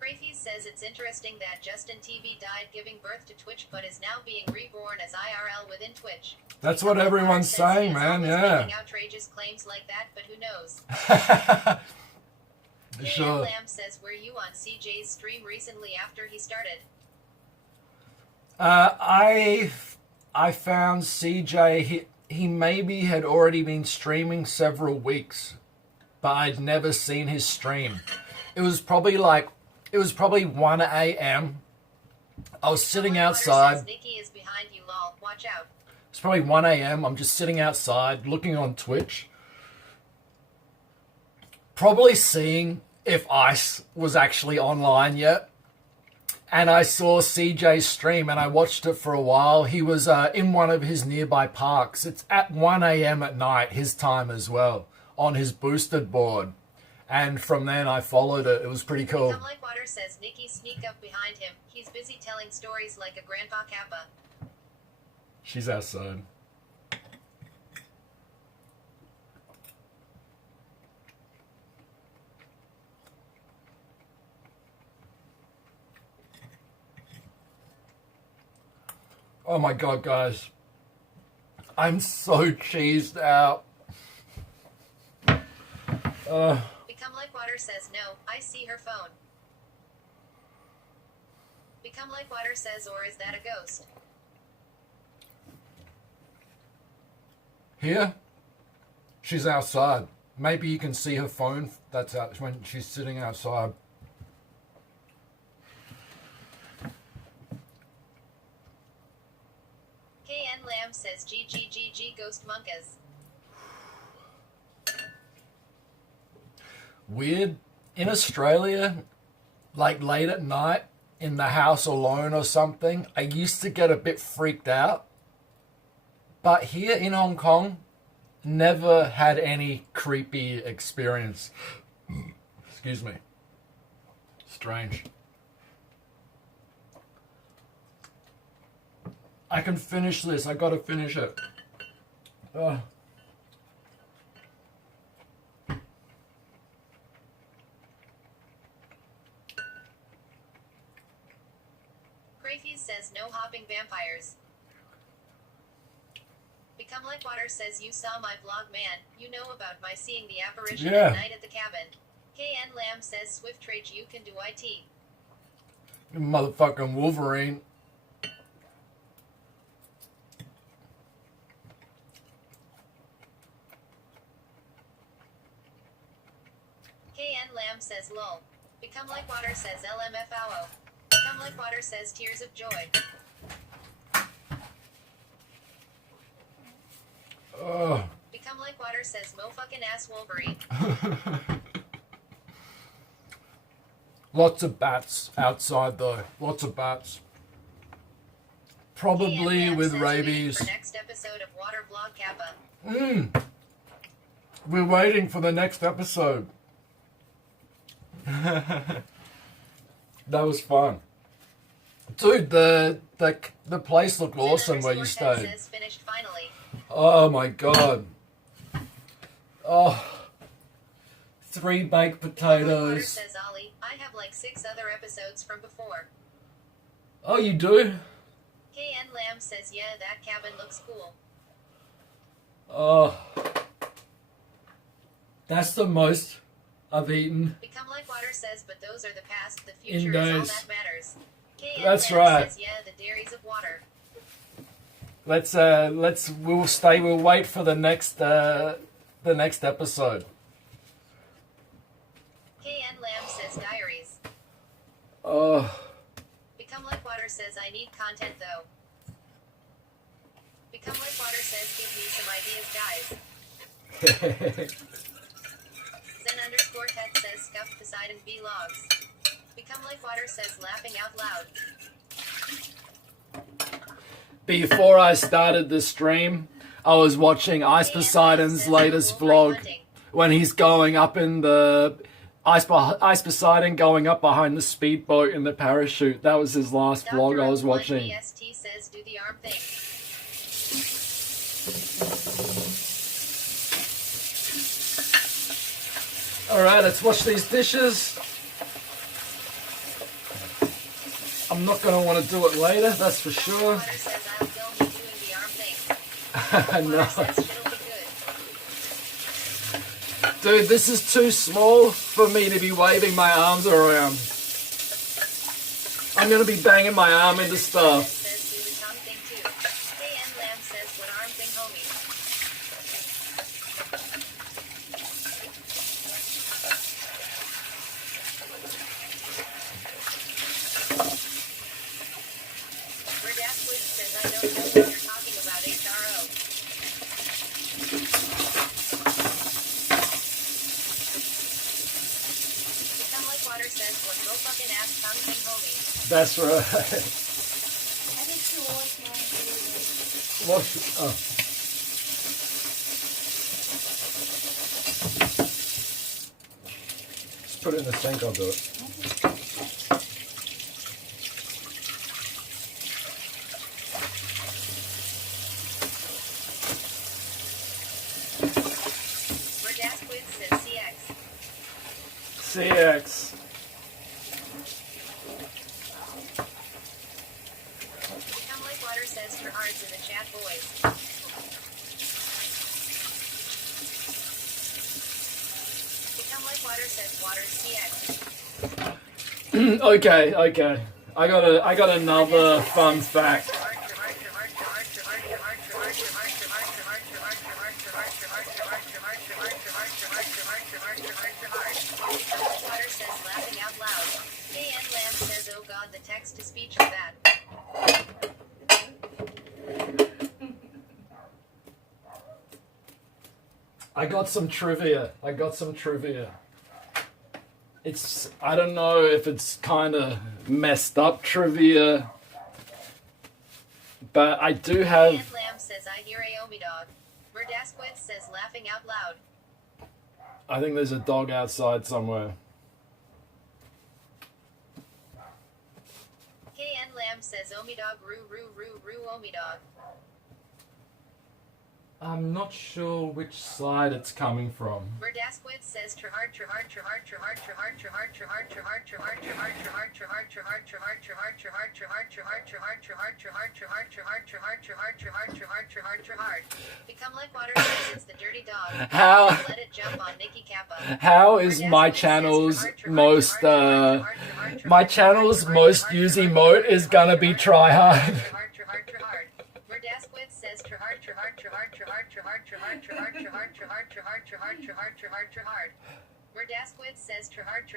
Crayfees says it's interesting that Justin TV died giving birth to Twitch but is now being reborn as IRL within Twitch. That's what everyone's saying, man, yeah. Outrageous claims like that, but who knows? Sure. Lamb says, were you on CJ's stream recently after he started? I found CJ, he maybe had already been streaming several weeks, but I'd never seen his stream. It was probably 1 a.m. I was sitting outside. Nikki is behind you, lol. Watch out. It's probably 1 a.m. I'm just sitting outside looking on Twitch. Probably seeing if Ice was actually online yet. And I saw CJ's stream and I watched it for a while. He was in one of his nearby parks. It's at 1 a.m. at night, his time as well, on his boosted board. And from then I followed it. It was pretty cool. Become Like Water says, Nikki, sneak up behind him. He's busy telling stories like a Grandpa Kappa. She's outside. Oh my god, guys. I'm so cheesed out. Become Like Water says, no, I see her phone. Become Like Water says, or is that a ghost? Here? She's outside. Maybe you can see her phone. That's out when she's sitting outside. KN Lamb says, GGGG Ghost Monkas. Weird. In Australia, like late at night, in the house alone or something, I used to get a bit freaked out. But here in Hong Kong, never had any creepy experience. Excuse me. Strange. I can finish this. I gotta finish it. Ugh. Crayfees says, no hopping vampires. Become Like Water says, you saw my vlog, man. You know about my seeing the apparition at night at the cabin. KN Lamb says, Swift Trade, you can do IT. You motherfucking Wolverine. KN Lamb says, lol. Become Like Water says, LMFAO. Become Like Water says, tears of joy. Become Like Water says, mo fucking ass Wolverine. Lots of bats outside though. Lots of bats. Probably with rabies. For next episode of Water Blog Kappa. We're waiting for the next episode. That was fun. Dude, the place looked awesome where you stayed. Says, finished finally. Oh my god. Oh. 3 baked potatoes. Says Ollie, I have like 6 other episodes from before. Oh, you do? KN Lamb says, yeah, that cabin looks cool. Oh. That's the most I've eaten. Become Like Water says, but those are the past, the future is all that matters. KN That's Lamb right. says, yeah, the dairies of water. We'll wait for the next episode. KN Lamb says diaries. Oh, Become Like Water says I need content though. Become Like Water says give me some ideas guys. Zen_Tet says scuffed Poseidon vlogs. Become Like Water says laughing out loud. before I started the stream, I was watching Ice Poseidon's latest vlog when he's going up in the Ice Poseidon going up behind the speedboat in the parachute. That was his last vlog I was watching. BST says do the arm thing. Alright, let's wash these dishes. I'm not going to want to do it later, that's for sure. Water says I'll film you doing the arm thing. No. Water says it'll be good. Dude, this is too small for me to be waving my arms around. I'm going to be banging my arm into stuff. Says do the tongue thing too. KN Lamb says what arm thing homie. Squid says I don't know what you're talking about HRO. Become Like Water says what no fucking ass tongue thing homie. That's right. I think to wash my food. Wash. Oh. Just put it in the sink, I'll do it. Squid says CX. CX. Become Like Water says for arts in the chat boys. Become Like Water says water CX. Okay. I got another fun fact. Water says laughing out loud. KN Lamb says oh god the text to speech of that. I got some trivia. I don't know if it's kind of messed up trivia, but I do have. KN Lamb says I hear Aomi dog. Murdasquid says laughing out loud. I think there's a dog outside somewhere. KN Lamb says Omi dog roo Omi dog. I'm not sure which side it's coming from. Murdasquid says Trehard. Become Like Water says it's the dirty dog. How? Let it jump on Nikki Kappa. How is my channel's most used emote is gonna be try hard. Murdasquid says Trehard. Murdasquid says Trehard.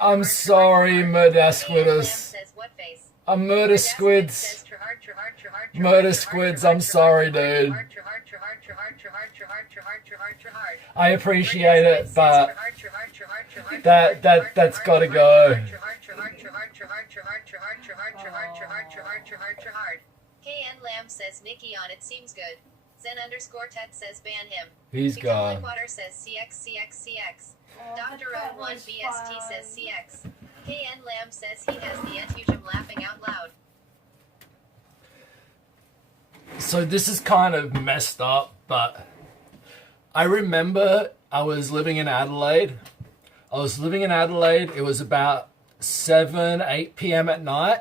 I'm sorry, Murdasquidus. Says what face? I'm Murder Squids. Murder Squids, I'm sorry, dude. I appreciate it, but that's gotta go. KN Lamb says Nikki on it seems good. Zen_Tet says ban him. He's Become gone. Like Water says CX. Dr. O1 BST says CX. KN Lamb says he has the Ethusium laughing out loud. So this is kind of messed up, but I remember I was living in Adelaide. It was about 7, 8 p.m. at night.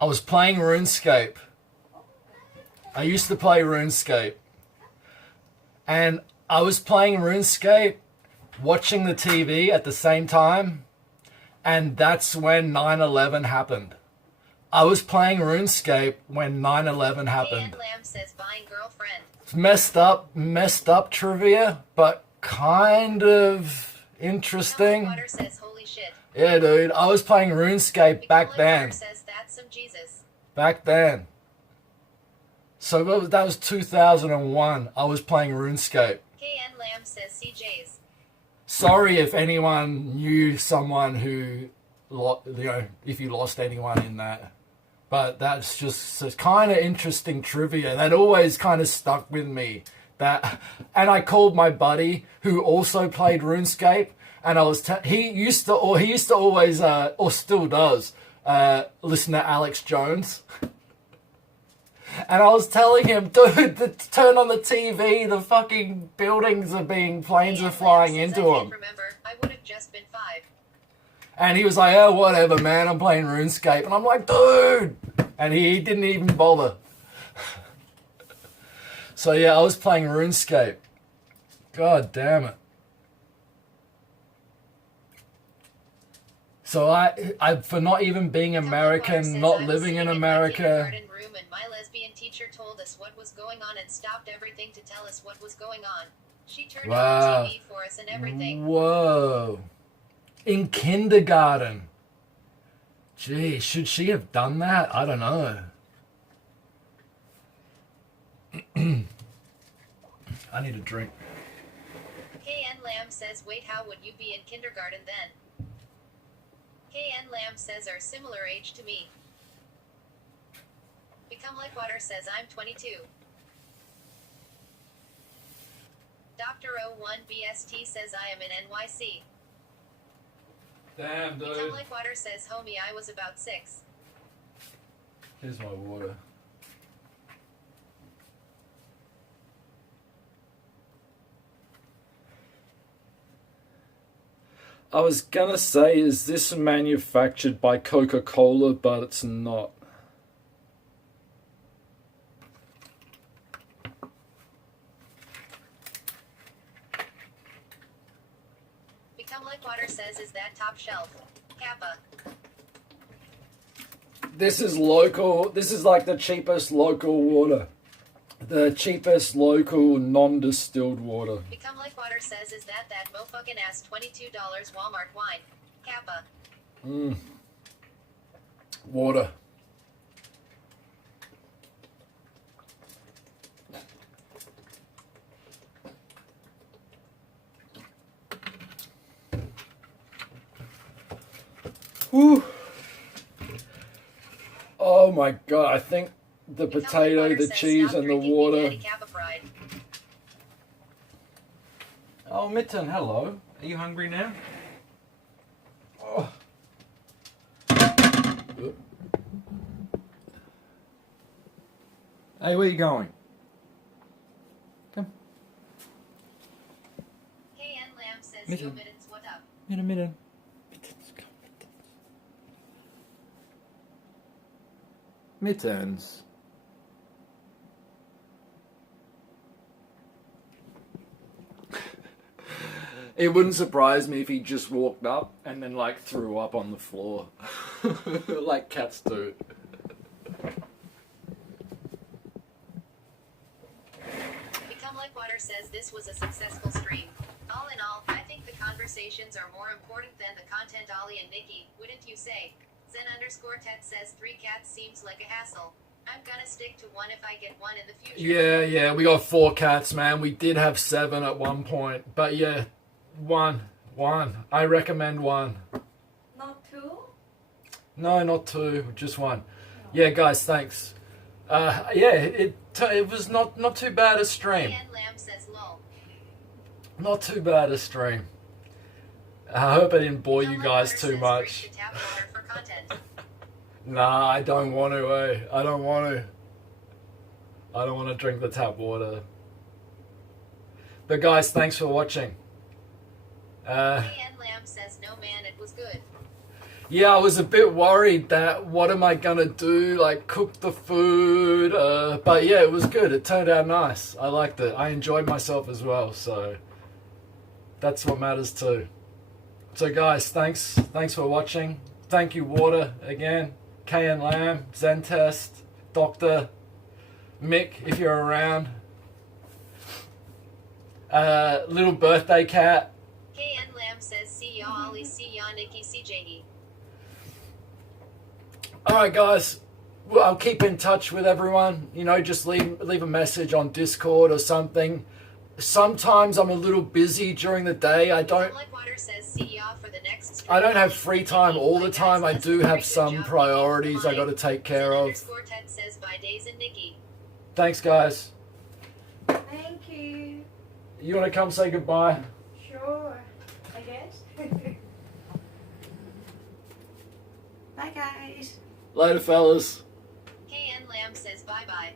I was playing RuneScape. I used to play RuneScape. And I was playing RuneScape, watching the TV at the same time. And that's when 9/11 happened. I was playing RuneScape when 9/11 happened. And Lamb says buying girlfriend. It's messed up trivia, but kind of interesting. Water says holy shit. Yeah, dude, I was playing RuneScape back then. Water says that's some Jesus. Back then. So that was 2001. I was playing RuneScape. KN Lamb says CJ's. Sorry if anyone knew someone who, if you lost anyone in that. But that's just kind of interesting trivia. That always kind of stuck with me. And I called my buddy who also played RuneScape, and he used to always or still does listen to Alex Jones. And I was telling him, dude, turn on the TV. The fucking buildings are planes are flying into them. Remember, I would have just been 5. And he was like, oh, whatever, man, I'm playing RuneScape. And I'm like, dude. And he didn't even bother. So yeah, I was playing RuneScape. God damn it. So I for not even being American, not living in America. And my lesbian teacher told us what was going on and stopped everything to tell us what was going on. She turned on the TV for us and everything. Whoa. In kindergarten. Gee, should she have done that? I don't know. I need a drink. KN Lamb says, wait, how would you be in kindergarten then? KN Lamb says, are similar age to me. Become Like Water says, I'm 22. Dr. 01 BST says, I am in NYC. Damn, dude. Become Like Water says, homie, I was about 6. Here's my water. I was gonna say, is this manufactured by Coca-Cola, but it's not. Become Like Water says, is that top shelf? Kappa. This is local. This is like the cheapest local water. The cheapest local non-distilled water. Become Like Water says, is that motherfucking ass $22 Walmart wine? Kappa. Water. Whew. Oh my god, I think the potato, the cheese, and the water. Oh, Mitten, hello. Are you hungry now? Oh. Hey, where you going? Come. KN Lamb says, Mitten. yo, Mittens, what up? Mitten. Mittens, come, Mittens. Mittens. It wouldn't surprise me if he just walked up and then like threw up on the floor. Like cats do. Become Like Water says this was a successful stream. All in all, I think the conversations are more important than the content. Ollie and Nikki, wouldn't you say? Zen_Tet says 3 cats seems like a hassle. I'm gonna stick to 1 if I get 1 in the future. Yeah, we got 4 cats, man. We did have 7 at one point. But yeah, 1. I recommend 1. Not 2? No, not 2, just 1. Yeah, guys, thanks. Yeah, it was not too bad a stream. Lamb says lol. Not too bad a stream. I hope I didn't bore you guys too much. Nah, I don't want to, I don't want to. I don't want to drink the tap water. But guys, thanks for watching. Lamb says no man, it was good. Yeah, I was a bit worried that what am I gonna do, like cook the food, but yeah, it was good. It turned out nice. I liked it. I enjoyed myself as well, so that's what matters too. So guys, thanks for watching. Thank you, Water, again. KN Lamb, Zen Test, Dr. Mick, if you're around. Little birthday cat. KN Lamb says, see ya Ollie, see ya Nikki, CJE. Alright guys, well, I'll keep in touch with everyone. You know, just leave a message on Discord or something. Sometimes I'm a little busy during the day. I don't have free time all the time. I do have some priorities I got to take care of. Thanks guys. Thank you. You want to come say goodbye? Sure, I guess. Bye guys. Later fellas. KN Lamb says bye bye.